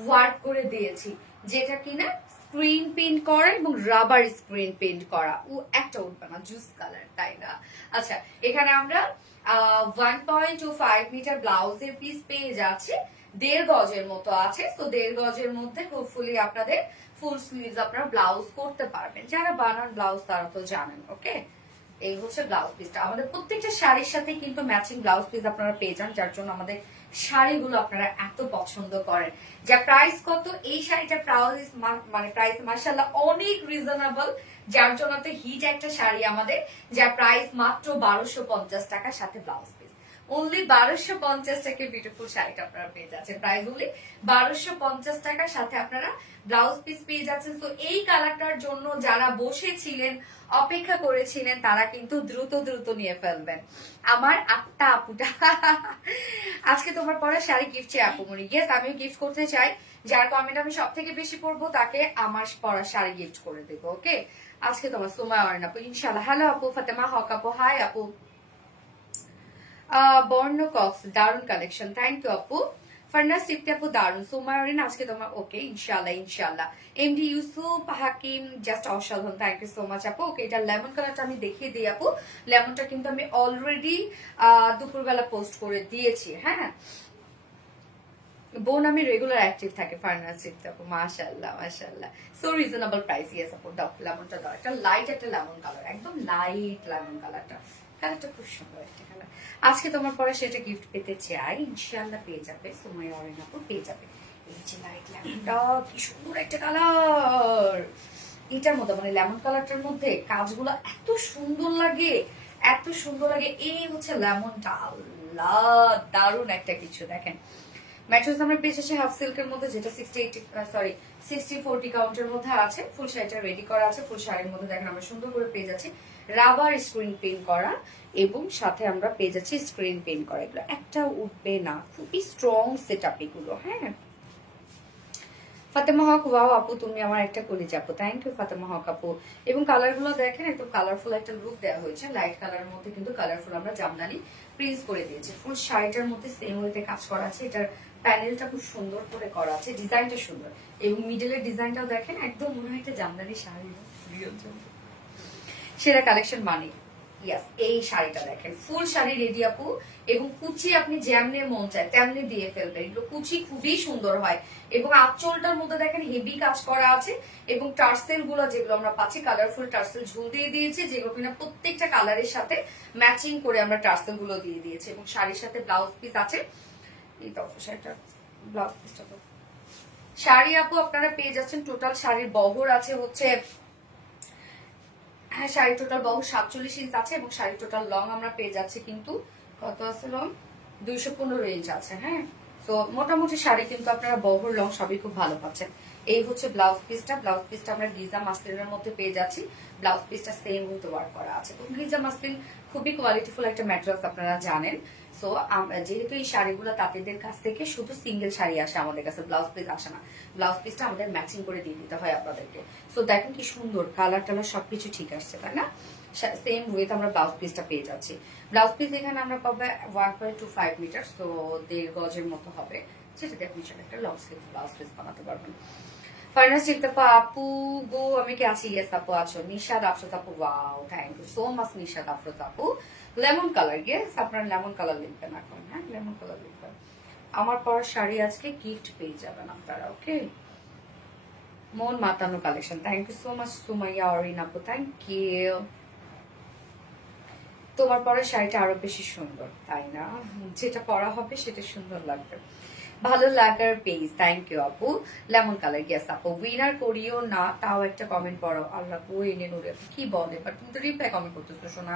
ওয়ার্ক করে দিয়েছি, যেটা কিনা স্ক্রিন প্রিন্ট করা এবং রাবার স্ক্রিন প্রিন্ট করা। ও একটা উঠবে না, জুস কালার, তাই না? আচ্ছা, এখানে আমরা 1.25 মিটার ব্লাউজের পিস পেয়ে যাচ্ছি, 1.5 গজের মতো আছে। তো 1.5 গজের মধ্যে হোপফুলি আপনাদের ফুল স্লিভস আপনারা ব্লাউজ করতে পারবেন, যারা বানান ব্লাউজ তারা তো জানেন। ওকে, এই হচ্ছে ব্লাউজ পিসটা। আমাদের প্রত্যেকটা শাড়ির সাথে কিন্তু ম্যাচিং ব্লাউজ পিস আপনারা পেয়ে যান, যার জন্য আমাদের শাড়িগুলো আপনারা এত পছন্দ করেন। যা প্রাইস কত, এই শাড়িটার প্রাইস মানে প্রাইস মাশাআল্লাহ অনেক রিজনেবল, যার জন্য তো হিট একটা শাড়ি আমাদের, যার প্রাইস মাত্র 1250 টাকা, সাথে ব্লাউজ পিস অনলি 1250 টাকা। বিউটিফুল শাড়িটা আপনারা পেয়ে যাচ্ছেন প্রাইস অনলি 1250 টাকার সাথে আপনারা ব্লাউজ পিস পেয়ে যাচ্ছেন। তো এই কালারটার জন্য যারা বসেছিলেন, অপেক্ষা করেছিলেন, তারা কিন্তু দ্রুত দ্রুত নিয়ে ফেলবেন। আমার আটটা আপুটা আজকে তোমার পরা শাড়ি গিফট চাই আপু মনি। ইয়েস, আমিও গিফট করতে চাই। যার কমেন্ট আমি সব থেকে বেশি পড়বো তাকে আমার পরা শাড়ি গিফট করে দেবো। ওকে, আজকে তোমার সুমায়া অরেন আপু ইনশাল্লাহ। হ্যালো আপু, ফাতেমা হক আপু, হাই আপু। বর্ণ কক্স দারুন কালেকশন, থ্যাংক ইউ আপু। ফারনাস টিপতে আপু দারুন। সুমায়রিন আজকে তোমার ওকে ইনশাআল্লাহ ইনশাআল্লাহ। এমডি ইউসুফ হাকিম জাস্ট অসাধারণ, থ্যাংক ইউ সো মাচ আপু। ওকে, এটা লেমন কালারটা আমি দেখিয়ে দিই আপু। লেমনটা কিন্তু আমি অলরেডি দুপুরবেলা পোস্ট করে দিয়েছি। হ্যাঁ, বোন আমি রেগুলার অ্যাক্টিভ থাকে ফারনাস টিপতে আপু, মাশাআল্লাহ মাশাআল্লাহ। So reasonable price. ইয়েস আপু, দাও লেমনটা দাও, একটা লাইট একটা লেমন কালার, একদম লাইট লেমন কালারটা, কালারটা খুব সুন্দর একটা কালার। আজকে তোমার পরে সেটা গিফট পেতে চাই, ইনশাআল্লাহ পেয়ে যাবে। সুমাইয়া অরেন আপু পেয়ে যাবে। এই যে লাইট লেমনটা কি সুন্দর একটা কালার, এটার মধ্যে মানে লেমন কালারটার মধ্যে কাজগুলো এত সুন্দর লাগে, এত সুন্দর লাগে। এই হচ্ছে লেমনটা, আল্লাহ দারুণ একটা কিছু। দেখেন ম্যাট্রেস আমরা পেয়ে যাচ্ছি হাফ সিল্কের মধ্যে, যেটা 60-40 কাউন্টের মধ্যে আছে। ফুল শাড়িটা রেডি করা আছে। ফুল শাড়ির মধ্যে দেখেন আমরা সুন্দর করে পেয়ে যাচ্ছি রাবার স্ক্রিন পেইন্ট করা, এবং সাথে আমরা পেয়ে যাচ্ছি স্ক্রিন পেইন্ট করা। এগুলো একটা উঠবে না, খুবই স্ট্রং সেট আপ এগুলো। হ্যাঁ, ফাতেমা হক, ওয়াও আপু তুমি আমার একটা কলিজা আপু, থ্যাংক ইউ ফাতেমা হক আপু। এবং কালারগুলো দেখেন একদম কালারফুল একটা লুক দেওয়া হয়েছে। লাইট কালারের মধ্যে কিন্তু কালারফুল আমরা জামদানি প্রিন্ট করে দিয়েছি। ফুল শাড়িটার মধ্যে সেম ওয়েতে কাজ করা আছে। এটার প্যানেলটা খুব সুন্দর করে করা আছে, ডিজাইনটা সুন্দর, এবং মিডলের ডিজাইনটাও দেখেন একদম মনে হয় একটা জামদানি শাড়ি। সেরা কালেকশন মানে ইয়াস, এই শাড়িটা দেখেন ফুল শাড়ি রেডি আপু, এবং কুচি আপনি যেমনি মন চায় তেমনি দিয়ে ফেলবেন। এগুলো কুচি খুবই সুন্দর হয়, এবং আঁচলটার মধ্যে দেখেন হেভি কাজ করা আছে, এবং টার্সেল গুলো যেগুলো আমরা পাচ্ছি কালারফুল টার্সেল ঝুল দিয়ে দিয়েছি, যেগুলো কিনা প্রত্যেকটা কালারের সাথে ম্যাচিং করে আমরা টার্সেল গুলো দিয়ে দিয়েছি, এবং শাড়ির সাথে ব্লাউজ পিস আছে। এই তো শাড়িটা ব্লাউজ পিসটা তো শাড়ি আপু আপনারা পেয়ে যাচ্ছেন। টোটাল শাড়ির বহর আছে হচ্ছে, হ্যাঁ শাড়ি টোটাল বহর 47 ইঞ্চ আছে, এবং শাড়ি টোটাল লং আমরা পেয়ে যাচ্ছি কিন্তু কত আছে লং, 215 ইঞ্চ আছে। হ্যাঁ, তো মোটামুটি শাড়ি কিন্তু আপনারা বহর লং সবই খুব ভালো পাচ্ছেন। এই হচ্ছে ব্লাউজ পিসটা। ব্লাউজ পিসটা আমরা গিজা মাসলিনের মধ্যে পেয়ে যাচ্ছি। ব্লাউজ পিসটা সেম উইথ ওয়ার্ক করা আছে। তো গিজা মাসলিন খুবই কোয়ালিটিফুল একটা ম্যাটেরিয়াল, আপনারা জানেন। সো যেহেতু এই শাড়িগুলো তাঁতিদের কাছ থেকে শুধু সিঙ্গেল শাড়ি আসে আমাদের কাছে, ব্লাউজ পিস আসে না। ব্লাউজ পিসটা আমাদের ম্যাচিং করে দিয়ে দিতে হয় আপনাদেরকে। সো দেখেন কি সুন্দর কালার টালার সবকিছু ঠিক আসছে, তাই না? সেম ওয়েতে আমরা ব্লাউজ পিসটা পেয়ে যাচ্ছি। ব্লাউজ পিস এখানে আমরা পাবো 1.25 মিটার, তো 1.5 গজের মতো হবে, যেটা দিয়ে আপনি একটা লং স্লিভ ব্লাউজ পিস বানাতে পারবেন। ফাইনাস চিন্তাপা আপু গো, আমি কি আছি? ইয়েস আপু আছো। নিশাদ আফরোজ আপু, wow thank you so much Nishad Afroz আপু। লেমন কালার, ইয়েস আপনারা লেমন কালার লিখবেন এখন। হ্যাঁ, লেমন কালার লিখবেন। আমার পরা শাড়ি আজকে গিফট পেয়ে যাবেন আপনারা। ওকে, মন মাতানো collection, thank you so much Sumaiya Orin আপু, থ্যাংক ইউ। তোমার পরা শাড়িটা আরো বেশি সুন্দর, তাই না? যেটা পরা হবে সেটা সুন্দর লাগবে। ভালো লাগার পেজ, থ্যাংক ইউ আপু। লেমন কালার, ইয়েস আপু। উইনার করিও না, তাও একটা কমেন্ট পড়ো। আল্লাহ গো এনে নুরে কি বলে, বাট তুমি তো রিপ্লাই কমেন্ট করতেছো শোনা।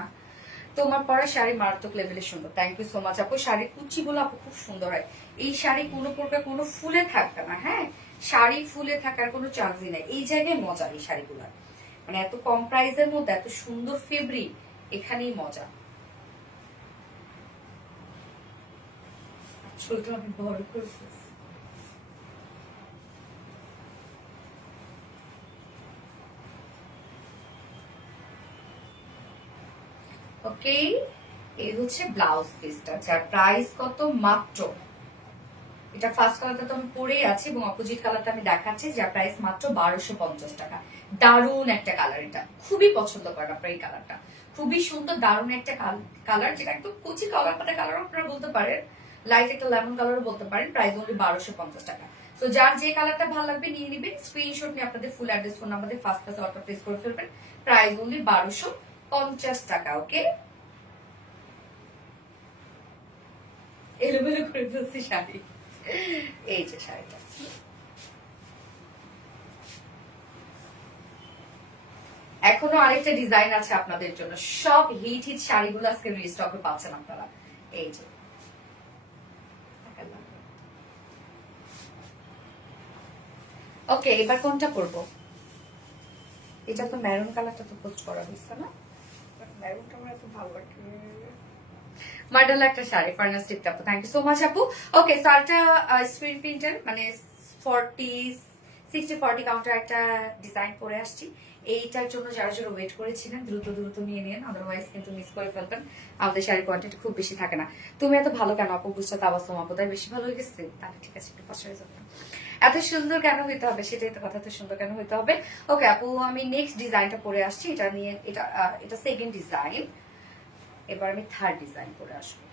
তোমার পরা শাড়ি মারাত্মক লেভেলের সুন্দর, থ্যাংক ইউ সো মাচ আপু। শাড়ির কুচিগুলো আপু খুব সুন্দর হয়। এই শাড়ি কোনো প্রকার কোনো ফুলে থাকবে না। হ্যাঁ, শাড়ি ফুলে থাকার কোনো চান্সই নাই। এই জায়গায় মজা এই শাড়িগুলো, মানে এত কম প্রাইসের মধ্যে এত সুন্দর ফেব্রিক, এখানেই মজা। আসলে আমি বড় করে ফেলছি। ওকে, এই হচ্ছে ব্লাউজ পিসটা, যার প্রাইস কত মাত্র, এটা ফার্স্ট কালারটা তো আমি পরেই আছি, এবং অপোজিট কালারটা আমি দেখাচ্ছি, যার প্রাইস মাত্র 1250 টাকা। দারুণ একটা কালার, এটা খুবই পছন্দ করেন আপনার এই কালারটা, খুবই সুন্দর দারুণ একটা কালার, যেটা একদম কুচি কালার পাতা কালার আপনারা বলতে পারেন, লাইট একটা লেমন কালারও বলতে পারেন। প্রাইস অনলি 1250 টাকা। তো যার যে কালারটা ভালো লাগবে নিয়ে নিবেন, স্ক্রিনশট নিয়ে আপনাদের full address phone number first class order place করে ফেলবেন। প্রাইস অনলি 1250 টাকা। ওকে, এলোমেলো করে ফেলছি শাড়ি। এই যে শাড়িটা, এখনো আরেকটা ডিজাইন আছে আপনাদের জন্য। সব হিট হিট শাড়িগুলো আজকে রিস্টকে পাচ্ছেন আপনারা। এই যে ওকে, এবার কোনটা করবো? এটা তো মেরুন কালারটা তো পোস্ট করা হয়েছে না, মেরুনটা আমার এত ভালো লাগে। মডেল একটা শাড়ি, ফার্নাস টিপটা আপু, থ্যাংক ইউ সো মাচ আপু। ওকে, শাড়িটা স্ক্রিন প্রিন্টের, মানে 60-40 কাউন্টার একটা ডিজাইন করে আসছি। এইটার জন্য যারা যারা ওয়েট করেছিলেন দ্রুত দ্রুত নিয়ে নিন, আদারওয়াইজ কিন্তু মিস করে ফেলবেন। আমাদের শাড়ির কোয়ান্টিটি খুব বেশি থাকে না। তুমি এত ভালো কেন আপু? বুঝছো তাবাসম আপু, তাই বেশি ভালো হয়ে গেছে? তাহলে ঠিক আছে, একটু ফার্স্ট হয়ে যাবে। এত সুন্দর কেন হইতে হবে? সেটাই তো কথা, তো সুন্দর কেন হইতে হবে? ওকে আপু, আমি নেক্সট ডিজাইনটা পরে আসছি। এটা নিয়ে, এটা সেকেন্ড ডিজাইন। এবার আমি থার্ড ডিজাইন করে আসবো।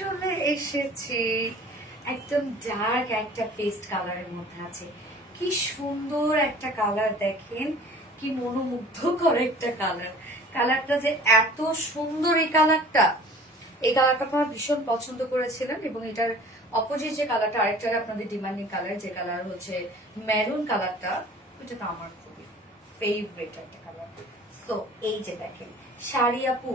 চলে এসেছে একদম ডার্ক একটা পেস্ট কালারের মধ্যে আছে। কি সুন্দর একটা কালার দেখেন, কি মনোমুগ্ধকর একটা কালার। কালারটা যে এত সুন্দর, এই কালারটা আপনারা ভীষণ পছন্দ করেছিলেন। এবং এটার অপোজিট যে কালারটা, আরেকটা আপনাদের ডিমান্ডিং কালার, যে কালার হচ্ছে মেরুন কালারটা, ওটা তো আমার খুবই ফেভারিট একটা কালার। তো এই যে দেখেন শাড়ি আপু,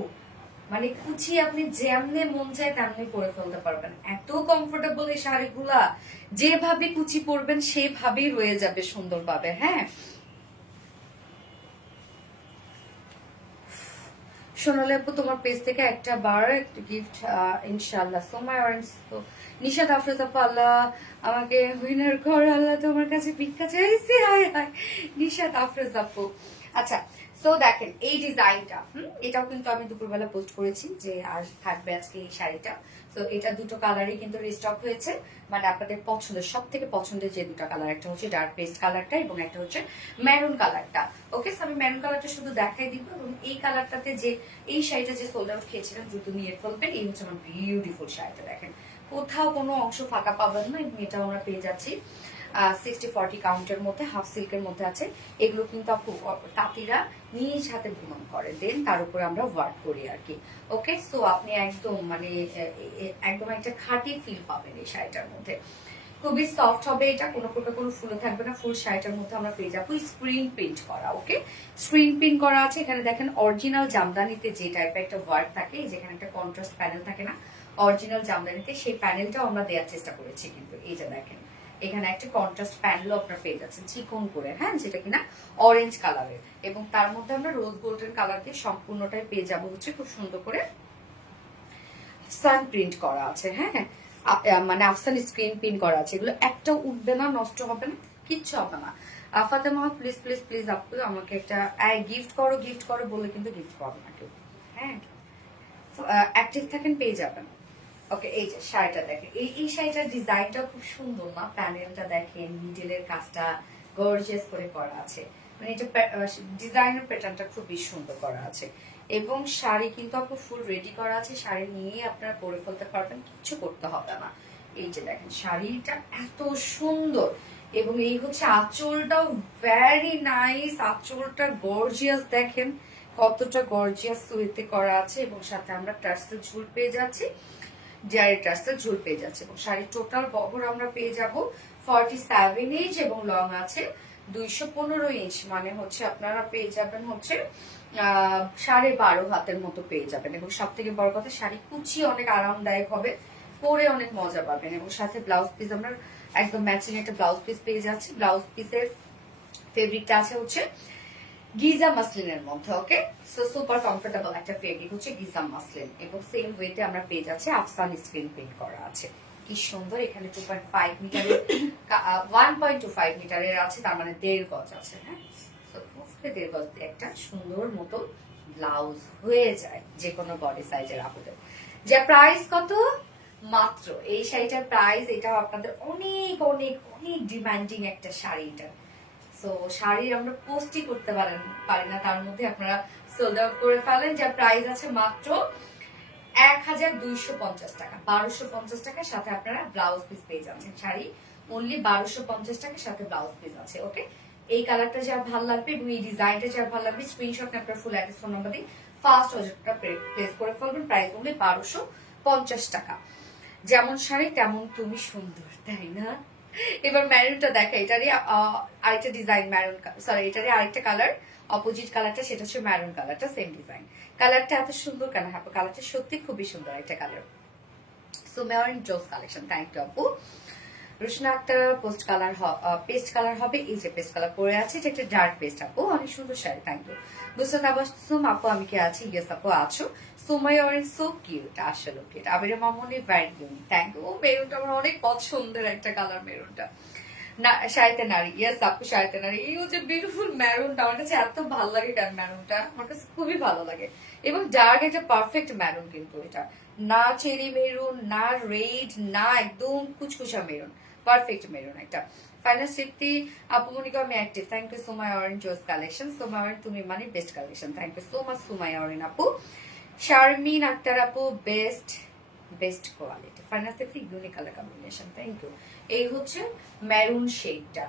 মানে কুচি আপনি যেমনে মন চায় তেমনি পরে ফেলতে পারবেন, এত কমফোর্টেবল এই শাড়িগুলা। যেভাবে কুচি পরবেন সেভাবেই রয়ে যাবে সুন্দরভাবে। হ্যাঁ, সোনালি আপু তোমার পেজ থেকে একটা বার একটা গিফট ইনশাআল্লাহ। So my orange. তো নিশাদ আফরোজ আপু, আল্লাহ আমাকে উইনার কর, আল্লাহ তোমার কাছে ভিক্ষা চাইছি। হায় হায় নিশাদ আফরোজ আপু। আচ্ছা, সো দেখেন এই ডিজাইনটা, এটাও কিন্তু আমি দুপুরবেলা পোস্ট করেছি যে আর থাকবে আজকে এই শাড়িটা। তো এটা দুটো কালারই কিন্তু রিস্টক হয়েছে, মানে আপনাদের পছন্দের, সব থেকে পছন্দের যে দুটো কালার, একটা হচ্ছে ডার্ক পেস্ট কালারটা এবং একটা হচ্ছে মেরুন কালারটা। ওকে, আমি মেরুন কালারটা শুধু দেখাই দিব। এবং এই কালারটাতে যে এই শাড়িটা যে সোল্ড আউট খেয়েছিলাম, দ্রুত নিয়ে ফেলবেন। এই হচ্ছে আমার বিউটিফুল শাড়িটা, দেখেন কোথাও কোনো অংশ ফাঁকা পাবেন না। এবং এটা আমরা পেয়ে যাচ্ছি 60-40 কাউন্টের মধ্যে, হাফ সিল্কের মধ্যে আছে। এগুলো কিন্তু আপু তাঁতিরা নিজ হাতে বুনন করে, দেন তার উপরে আমরা ওয়ার্ক করি আর কি। ওকে, সো আপনি একদম মানে একদম একটা খাঁটি ফিল পাবেন এই শাড়িটার মধ্যে। খুবই সফট হবে এটা, কোনো প্রকার কোনো ফুলে থাকবে না। ফুল শাড়িটার মধ্যে আমরা পেয়ে যাবো স্ক্রিন প্রিন্ট করা। ওকে, স্ক্রিন প্রিন্ট করা আছে। এখানে দেখেন অরিজিনাল জামদানিতে যে টাইপের একটা ওয়ার্ক থাকে, যেখানে একটা কন্ট্রাস্ট প্যানেল থাকে না অরিজিনাল জামদানিতে, সেই প্যানেলটাও আমরা দেওয়ার চেষ্টা করেছি। কিন্তু এই যে দেখেন এখানে একটা কন্ট্রাস্ট প্যানেলও আপনার পেয়ে যাচ্ছেন চিকন করে, হ্যাঁ, যেটা কিনা অরেঞ্জ কালারের। এবং তার মধ্যে আমরা রোজ গোল্ডেন কালার দিয়ে সম্পূর্ণটাই পেয়ে যাবো হচ্ছে খুব সুন্দর করে সান প্রিন্ট করা আছে। হ্যাঁ, মানে আফসান স্ক্রিন প্রিন্ট করা আছে। এগুলো একটা উঠবে না, নষ্ট হবে না, কিচ্ছু হবে না। ফাতেমা প্লিজ প্লিজ প্লিজ আপু আমাকে একটা গিফট করো, গিফট করো বলে কিন্তু গিফট পাবে না কেউ। হ্যাঁ, অ্যাক্টিভ থাকেন, পেয়ে যাবেন। ওকে, এই যে শাড়িটা দেখেন, এই শাড়িটার ডিজাইনটা খুব সুন্দর না? প্যানেলটা দেখেন, মিডলের কাজটা গর্জিয়াস করে করা আছে, মানে এটা ডিজাইনের প্যাটার্নটা খুবই সুন্দর করা আছে। এবং শাড়ি কিন্তু আপু ফুল রেডি করা আছে, শাড়ি নিয়ে আপনারা পরে ফেলতে পারবেন, কিচ্ছু করতে হবে না। এই যে দেখেন শাড়িটা এত সুন্দর। এবং এই হচ্ছে আঁচলটাও ভেরি নাইস, আঁচলটা গর্জিয়াস, দেখেন কতটা গর্জিয়াস সুইতে করা আছে। এবং সাথে আমরা টার্সেল ঝুল পেয়ে যাচ্ছি। জারি টার্সেল ঝুল পেয়ে যাচ্ছে এবং শাড়ির টোটাল বহর আমরা পেয়ে যাব 47 ইঞ্চ এবং লং আছে 215 ইঞ্চ, মানে হচ্ছে আপনারা পেয়ে যাবেন হচ্ছে 12.5 হাতের মতো পেয়ে যাবেন। এবং সব থেকে বড় কথা শাড়ি কুচি অনেক আরামদায়ক হবে, পরে অনেক মজা পাবেন। এবং সাথে ব্লাউজ পিস আমরা একদম ম্যাচিং একটা ব্লাউজ পিস পেয়ে যাচ্ছি। ব্লাউজ পিসের ফেব্রিকটা আছে হচ্ছে গিজা মাসলিনের মধ্যে। ওকে, সো সুপার কমফোর্টেবল একটা ফেব্রিক হচ্ছে গিজা মাসলিন এবং সেম ওয়েতে আমরা পেয়ে যাচ্ছি আফসান স্ক্রিন প্রিন্ট করা আছে। কি সুন্দর, এখানে 2.5 মিটারের 1.25 মিটারের আছে, তার মানে 1.5 গজ আছে। হ্যাঁ, 1.5 গজ দিয়ে একটা সুন্দর মতো ব্লাউজ হয়ে যায় যে কোনো বডি সাইজের আপুদের। যে প্রাইস কত, মাত্র এই শাড়িটার প্রাইস, এটাও আপনাদের অনেক অনেক অনেক ডিমান্ডিং একটা শাড়ি। এটা সো শাড়ি আমরা পোস্টই করতে পারি না, তার মধ্যে আপনারা সোল্ড আউট করে ফেলেন। যার প্রাইস আছে মাত্র 1250 টাকা, 1250 টাকার সাথে আপনারা ব্লাউজ পিস পেয়ে যাচ্ছেন। শাড়ি অনলি 1250 টাকার সাথে ব্লাউজ পিস আছে। ওকে, এই কালারটা যার ভালো লাগবে এবং এই ডিজাইনটা যার ভালো লাগবে স্ক্রিনশট নিয়ে আপনার ফুল অ্যাড্রেস ফোন নাম্বার দিয়ে ফার্স্ট অর্ডারটা প্লেস করে ফেলবেন। প্রাইস অনলি 1250 টাকা। যেমন শাড়ি তেমন তুমি সুন্দর, তাই না? এবার ম্যারুনটা দেখা, এটারই আরেকটা ডিজাইন ম্যারুন, সরি এটারই আরেকটা কালার, অপোজিট কালারটা সেটা হচ্ছে ম্যারুন কালারটা, সেম ডিজাইন। কালারটা এত সুন্দর কেন? হ্যাঁ, কালারটা সত্যি খুবই সুন্দর একটা কালার। সো ম্যারুন জোস কালেকশন, থ্যাংক ইউ আপু। Rushna Akter post colour paste colour হবে, এই যে পেস্ট কালার পরে আছে, এটা একটা ডার্ক পেস্ট আপু, অনেক সুন্দর শাড়ি, থ্যাংক ইউ। বুসরাত আবাসুম আপু, আমি কি আছি? ইয়েস আপু আছো। সুমাই অরেঞ্জ সো কিউট, আসলে cute. আবিরা Mamuni very unique, thank you. মেরুনটা আমার অনেক পছন্দের একটা কালার, মেরুনটা। না শাড়িতে নারী, ইয়েস আপু শাড়িতে নারী। এই হচ্ছে বিউটিফুল মেরুনটা, আমার কাছে এত ভালো লাগে কারণ মেরুনটা আমার কাছে খুবই ভালো লাগে এবং ডার্ক একটা পারফেক্ট মেরুন, কিন্তু এটা না চেরি মেরুন, না রেড, না একদম কুচকুচা মেরুন, পারফেক্ট মেরুন একটা। ফাইনাল স্মৃতি আপু মনিকা, আমি active, thank you. Sumai Orange জোস কালেকশন, সুমাই অরেঞ্জ তুমি মানে best collection, thank you so much Sumai Orange আপু। শারমিন আক্তার আপু, best quality. Final Smriti unique colour combination, thank you. এই হচ্ছে মেরুন শেডটা,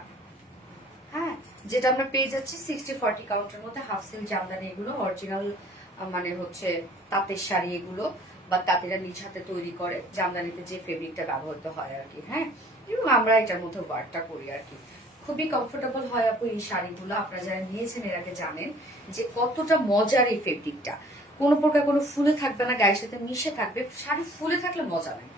হ্যাঁ, যেটা আমরা পেয়ে যাচ্ছি 60-40 কাউন্টের মধ্যে। হাফ সিল জামদানি, এগুলো অরিজিনাল মানে হচ্ছে তাঁতের শাড়ি এগুলো, বা তাঁতিরা নিজ হাতে তৈরি করে জামদানিতে যে ফেব্রিকটা ব্যবহৃত হয় আর কি। হ্যাঁ, এবং আমরা এটার মধ্যে ওয়ার্কটা করি আর কি। খুবই কমফোর্টেবল হয় আপু এই শাড়িগুলো, আপনারা যারা নিয়েছেন এর আগে জানেন যে কতটা মজার এই ফেব্রিকটা। কোনো প্রকার কোনো ফুলে থাকবে না, গায়ের সাথে মিশে থাকবে। শাড়ি ফুলে থাকলে মজা নেই,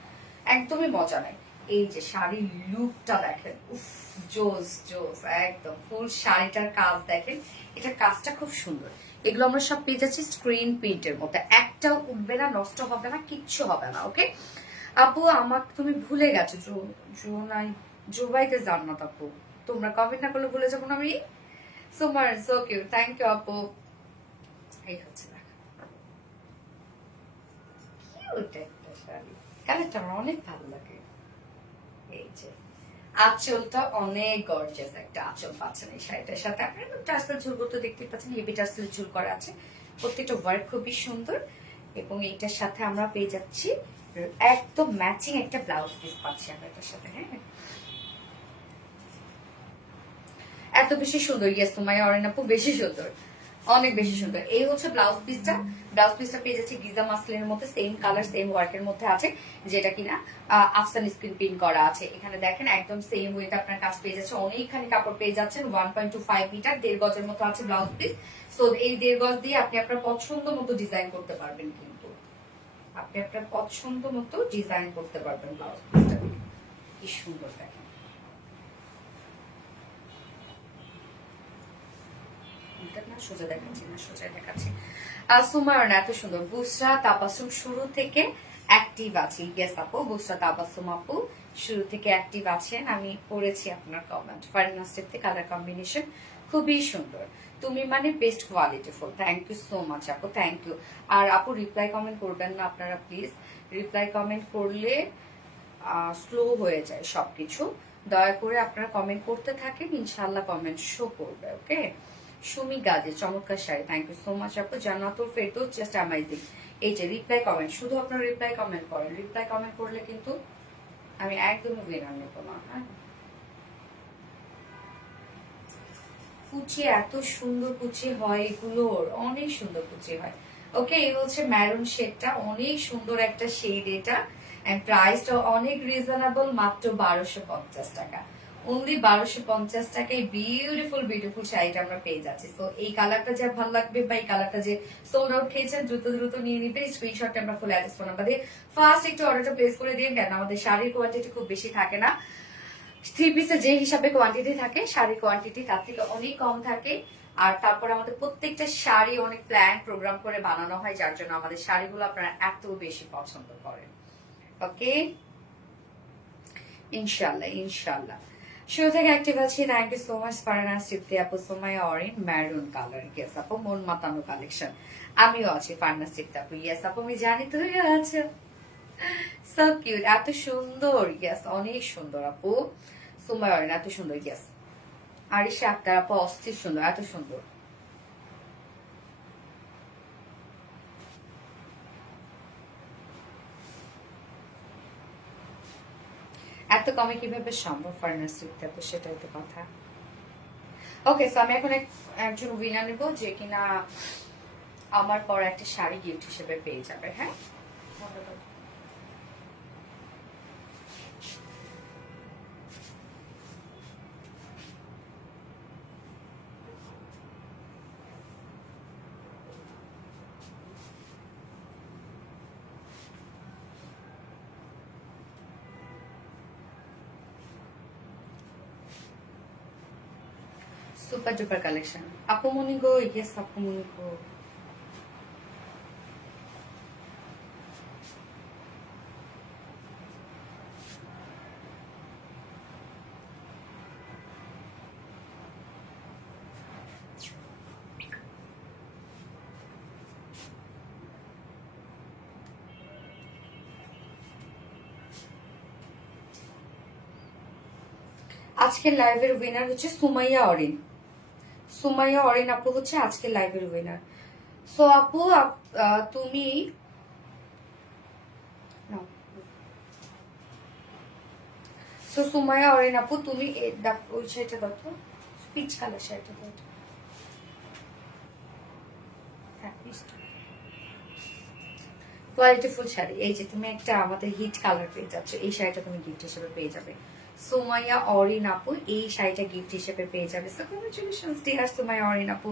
একদমই মজা নেই। এই যে শাড়ির লুকটা দেখেন, উফ জোস জোস একদম। ফুল শাড়িটার কাজ দেখেন, এটার কাজটা খুব সুন্দর। এগুলো আমরা সব পেয়ে যাচ্ছি স্ক্রিন প্রিন্টের মধ্যে, একটাও উঠবে না, নষ্ট হবে না, কিচ্ছু হবে না। ওকে আপু, আমাকে তুমি ভুলে গেছো জোবাইতে জান্নাত আপু, তোমরা কমেন্ট না করলে ভুলে যাবো না আমি। সুমার সো কিউট, থ্যাংক ইউ আপু। এই হচ্ছে কিউট একটা শাড়ি, কালারটা আমার অনেক ভালো লাগে। এই যে আঁচলটা অনেক গর্জিয়াস একটা আঁচল পাচ্ছেন এই শাড়িটার সাথে। আপনারা টার্সেল ঝুল তো দেখতে পাচ্ছেন, হেভি টার্সেল ঝুল করা আছে, প্রত্যেকটা ওয়ার্ক খুবই সুন্দর। এবং এইটার সাথে আমরা পেয়ে যাচ্ছি একদম ম্যাচিং একটা ব্লাউজ পিস পাচ্ছি আমরা এটার সাথে। হ্যাঁ, এত বেশি সুন্দর। ইয়েস তোমায় অরেন আপু, বেশি সুন্দর, অনেক বেশি সুন্দর। এই হচ্ছে ব্লাউজ পিসটা। ব্লাউজ পিসটা পেয়ে যাচ্ছে গিজা মাসলিনের মধ্যে, সেম কালার সেম ওয়ার্কের মধ্যে আছে, যেটা কিনা আফসান স্ক্রিন প্রিন্ট করা আছে। এখানে দেখেন একদম সেম ওয়েতে আপনার কাজ পেয়ে যাচ্ছে, অনেকখানি কাপড় পেয়ে যাচ্ছেন। 1.25 মিটার, 1.5 গজের মতো আছে ব্লাউজ পিস। সো এই 1.5 গজ দিয়ে আপনি আপনার পছন্দ মতো ডিজাইন করতে পারবেন, কিন্তু আপনি আপনার পছন্দ মতো ডিজাইন করতে পারবেন ব্লাউজ পিসটা। কি সুন্দর দেখেন, সোজা দেখাচ্ছি না, সোজা দেখাচ্ছি। সুমায়ন এত সুন্দর। বুসরা তাবাসুম শুরু থেকে অ্যাক্টিভ আছে, ইয়েস আপু বুসরা তাবাসুম আপু শুরু থেকে অ্যাক্টিভ আছেন। আমি পড়েছি আপনার কমেন্ট। ফার্নাস্টেপতে কালার কম্বিনেশন খুবই সুন্দর, তুমি মানে best quality full, thank you so much আপু, থ্যাংক ইউ। আর আপু রিপ্লাই কমেন্ট করবেন না আপনারা প্লিজ, রিপ্লাই কমেন্ট করলে স্লো হয়ে যায় সবকিছু। দয়া করে আপনারা কমেন্ট করতে থাকেন, ইনশাল্লাহ কমেন্ট শো করবে। ওকে, সুমি গাজী চমৎকার sari, thank you so much আপু। Jannatul Ferdous just amazing. এই যে রিপ্লাই কমেন্ট, শুধু আপনারা রিপ্লাই কমেন্ট করেন, রিপ্লাই কমেন্ট করলে কিন্তু আমি একদমই উইনার নেব না। হ্যাঁ, কুচি এত সুন্দর কুচি হয় এগুলোর, অনেক সুন্দর কুচি হয়। ওকে, এই হচ্ছে ম্যারুন শেডটা, অনেক সুন্দর একটা শেড এটা। এন্ড প্রাইসটা অনেক রিজনেবল, মাত্র 1250 টাকা। অনলি 1250 টাকায় বিউটিফুল বিউটিফুল শাড়িটা আমরা পেয়ে যাচ্ছি। তো এই কালারটা যা ভালো লাগবে বা এই কালারটা যে সোল্ড আউট খেয়েছেন, দ্রুত দ্রুত নিয়ে নিবে। স্ক্রিনশটটা আমরা ফুল অ্যাড্রেস ফোন নাম্বার দিয়ে ফার্স্ট একটু অর্ডারটা প্লেস করে দিন, কেন আমাদের শাড়ির কোয়ান্টিটি খুব বেশি থাকে না। 3 পিসে যে হিসাবে কোয়ান্টিটি থাকে, শাড়ির কোয়ান্টিটি তার থেকে অনেক কম থাকে। আর তারপর আমাদের প্রত্যেকটা শাড়ি অনেক প্ল্যান প্রোগ্রাম করে বানানো হয়, যার জন্য আমাদের শাড়িগুলো আপনারা এত বেশি পছন্দ করেন। ওকে, ইনশাল্লাহ ইনশাল্লাহ। শুরু থেকে অ্যাক্টিভ আছি। Thank you so much Farhana Tripti আপু, Somaiya orange maroon colour, yes আপু মন মাতানো কালেকশন। আমিও আছি ফারহানা তৃপ্তি আপু, ইয়েস আপু আমি জানি তুমি আছো। সো কিউট, এত সুন্দর, ইয়েস অনেক সুন্দর আপু। সোমাইয়া অরেঞ্জ এত সুন্দর, ইয়েস। আরিশা আক্তার আপু অস্থির সুন্দর, এত সুন্দর। এত কমে কিভাবে সম্ভব ফার্নাস তৃপ্তি আপু, সেটাই তো কথা। ওকে, সো আমি এখন একজন উইনার নেব যে কিনা আমার পর একটা শাড়ি গিফট হিসেবে পেয়ে যাবে। হ্যাঁ, সুপার ডুপার কালেকশন আপু মনি গো, ইয়েস আপু মনি গো। আজকের লাইভের উইনার হচ্ছে সুমাইয়া অরিন। সুমাইয়া অরিন আপু হচ্ছে আজকের লাইভের উইনার। সো আপু তুমি সো সুমাইয়া অরিন আপু তুমি ওই শাড়িটা দাও তো, পিচ কালার শাড়িটা দাও। হ্যাঁ, কোয়ালিটিফুল শাড়ি। এই যে তুমি একটা আমাদের হিট কালার পেয়ে যাচ্ছ, এই শাড়িটা তুমি গিফট হিসেবে পেয়ে যাবে। সোমাইয়া অরিন আপু এই শাড়িটা গিফট হিসেবে পেয়ে যাবে। So congratulations dear Somaiya Orin আপু।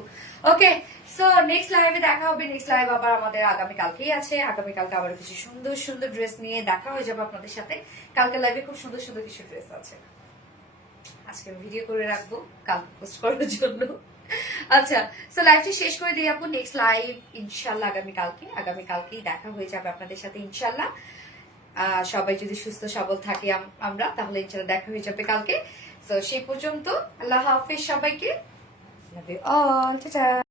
ওকে, সো নেক্সট লাইভে দেখা হবে। নেক্সট লাইভ আবার আমাদের আগামী কালকেই আছে। আগামী কালকে আবার কিছু সুন্দর সুন্দর ড্রেস নিয়ে দেখা হয়ে যাবে আপনাদের সাথে। কালকে লাইভে খুব সুন্দর সুন্দর কিছু ড্রেস আছে, আজকে ভিডিও করে রাখবো কালকে পোস্ট করার জন্য। আচ্ছা, সো লাইভটি শেষ করে দিই আপু। নেক্সট লাইভ ইনশাল্লাহ আগামী কালকেই দেখা হয়ে যাবে আপনাদের সাথে ইনশাল্লাহ। সবাই যদি সুস্থ সবল থাকে আমরা, তাহলে ইনশাল্লাহ দেখা হয়ে যাবে কালকে। তো সেই পর্যন্ত আল্লাহ হাফেজ সবাইকে। Love you all, tata.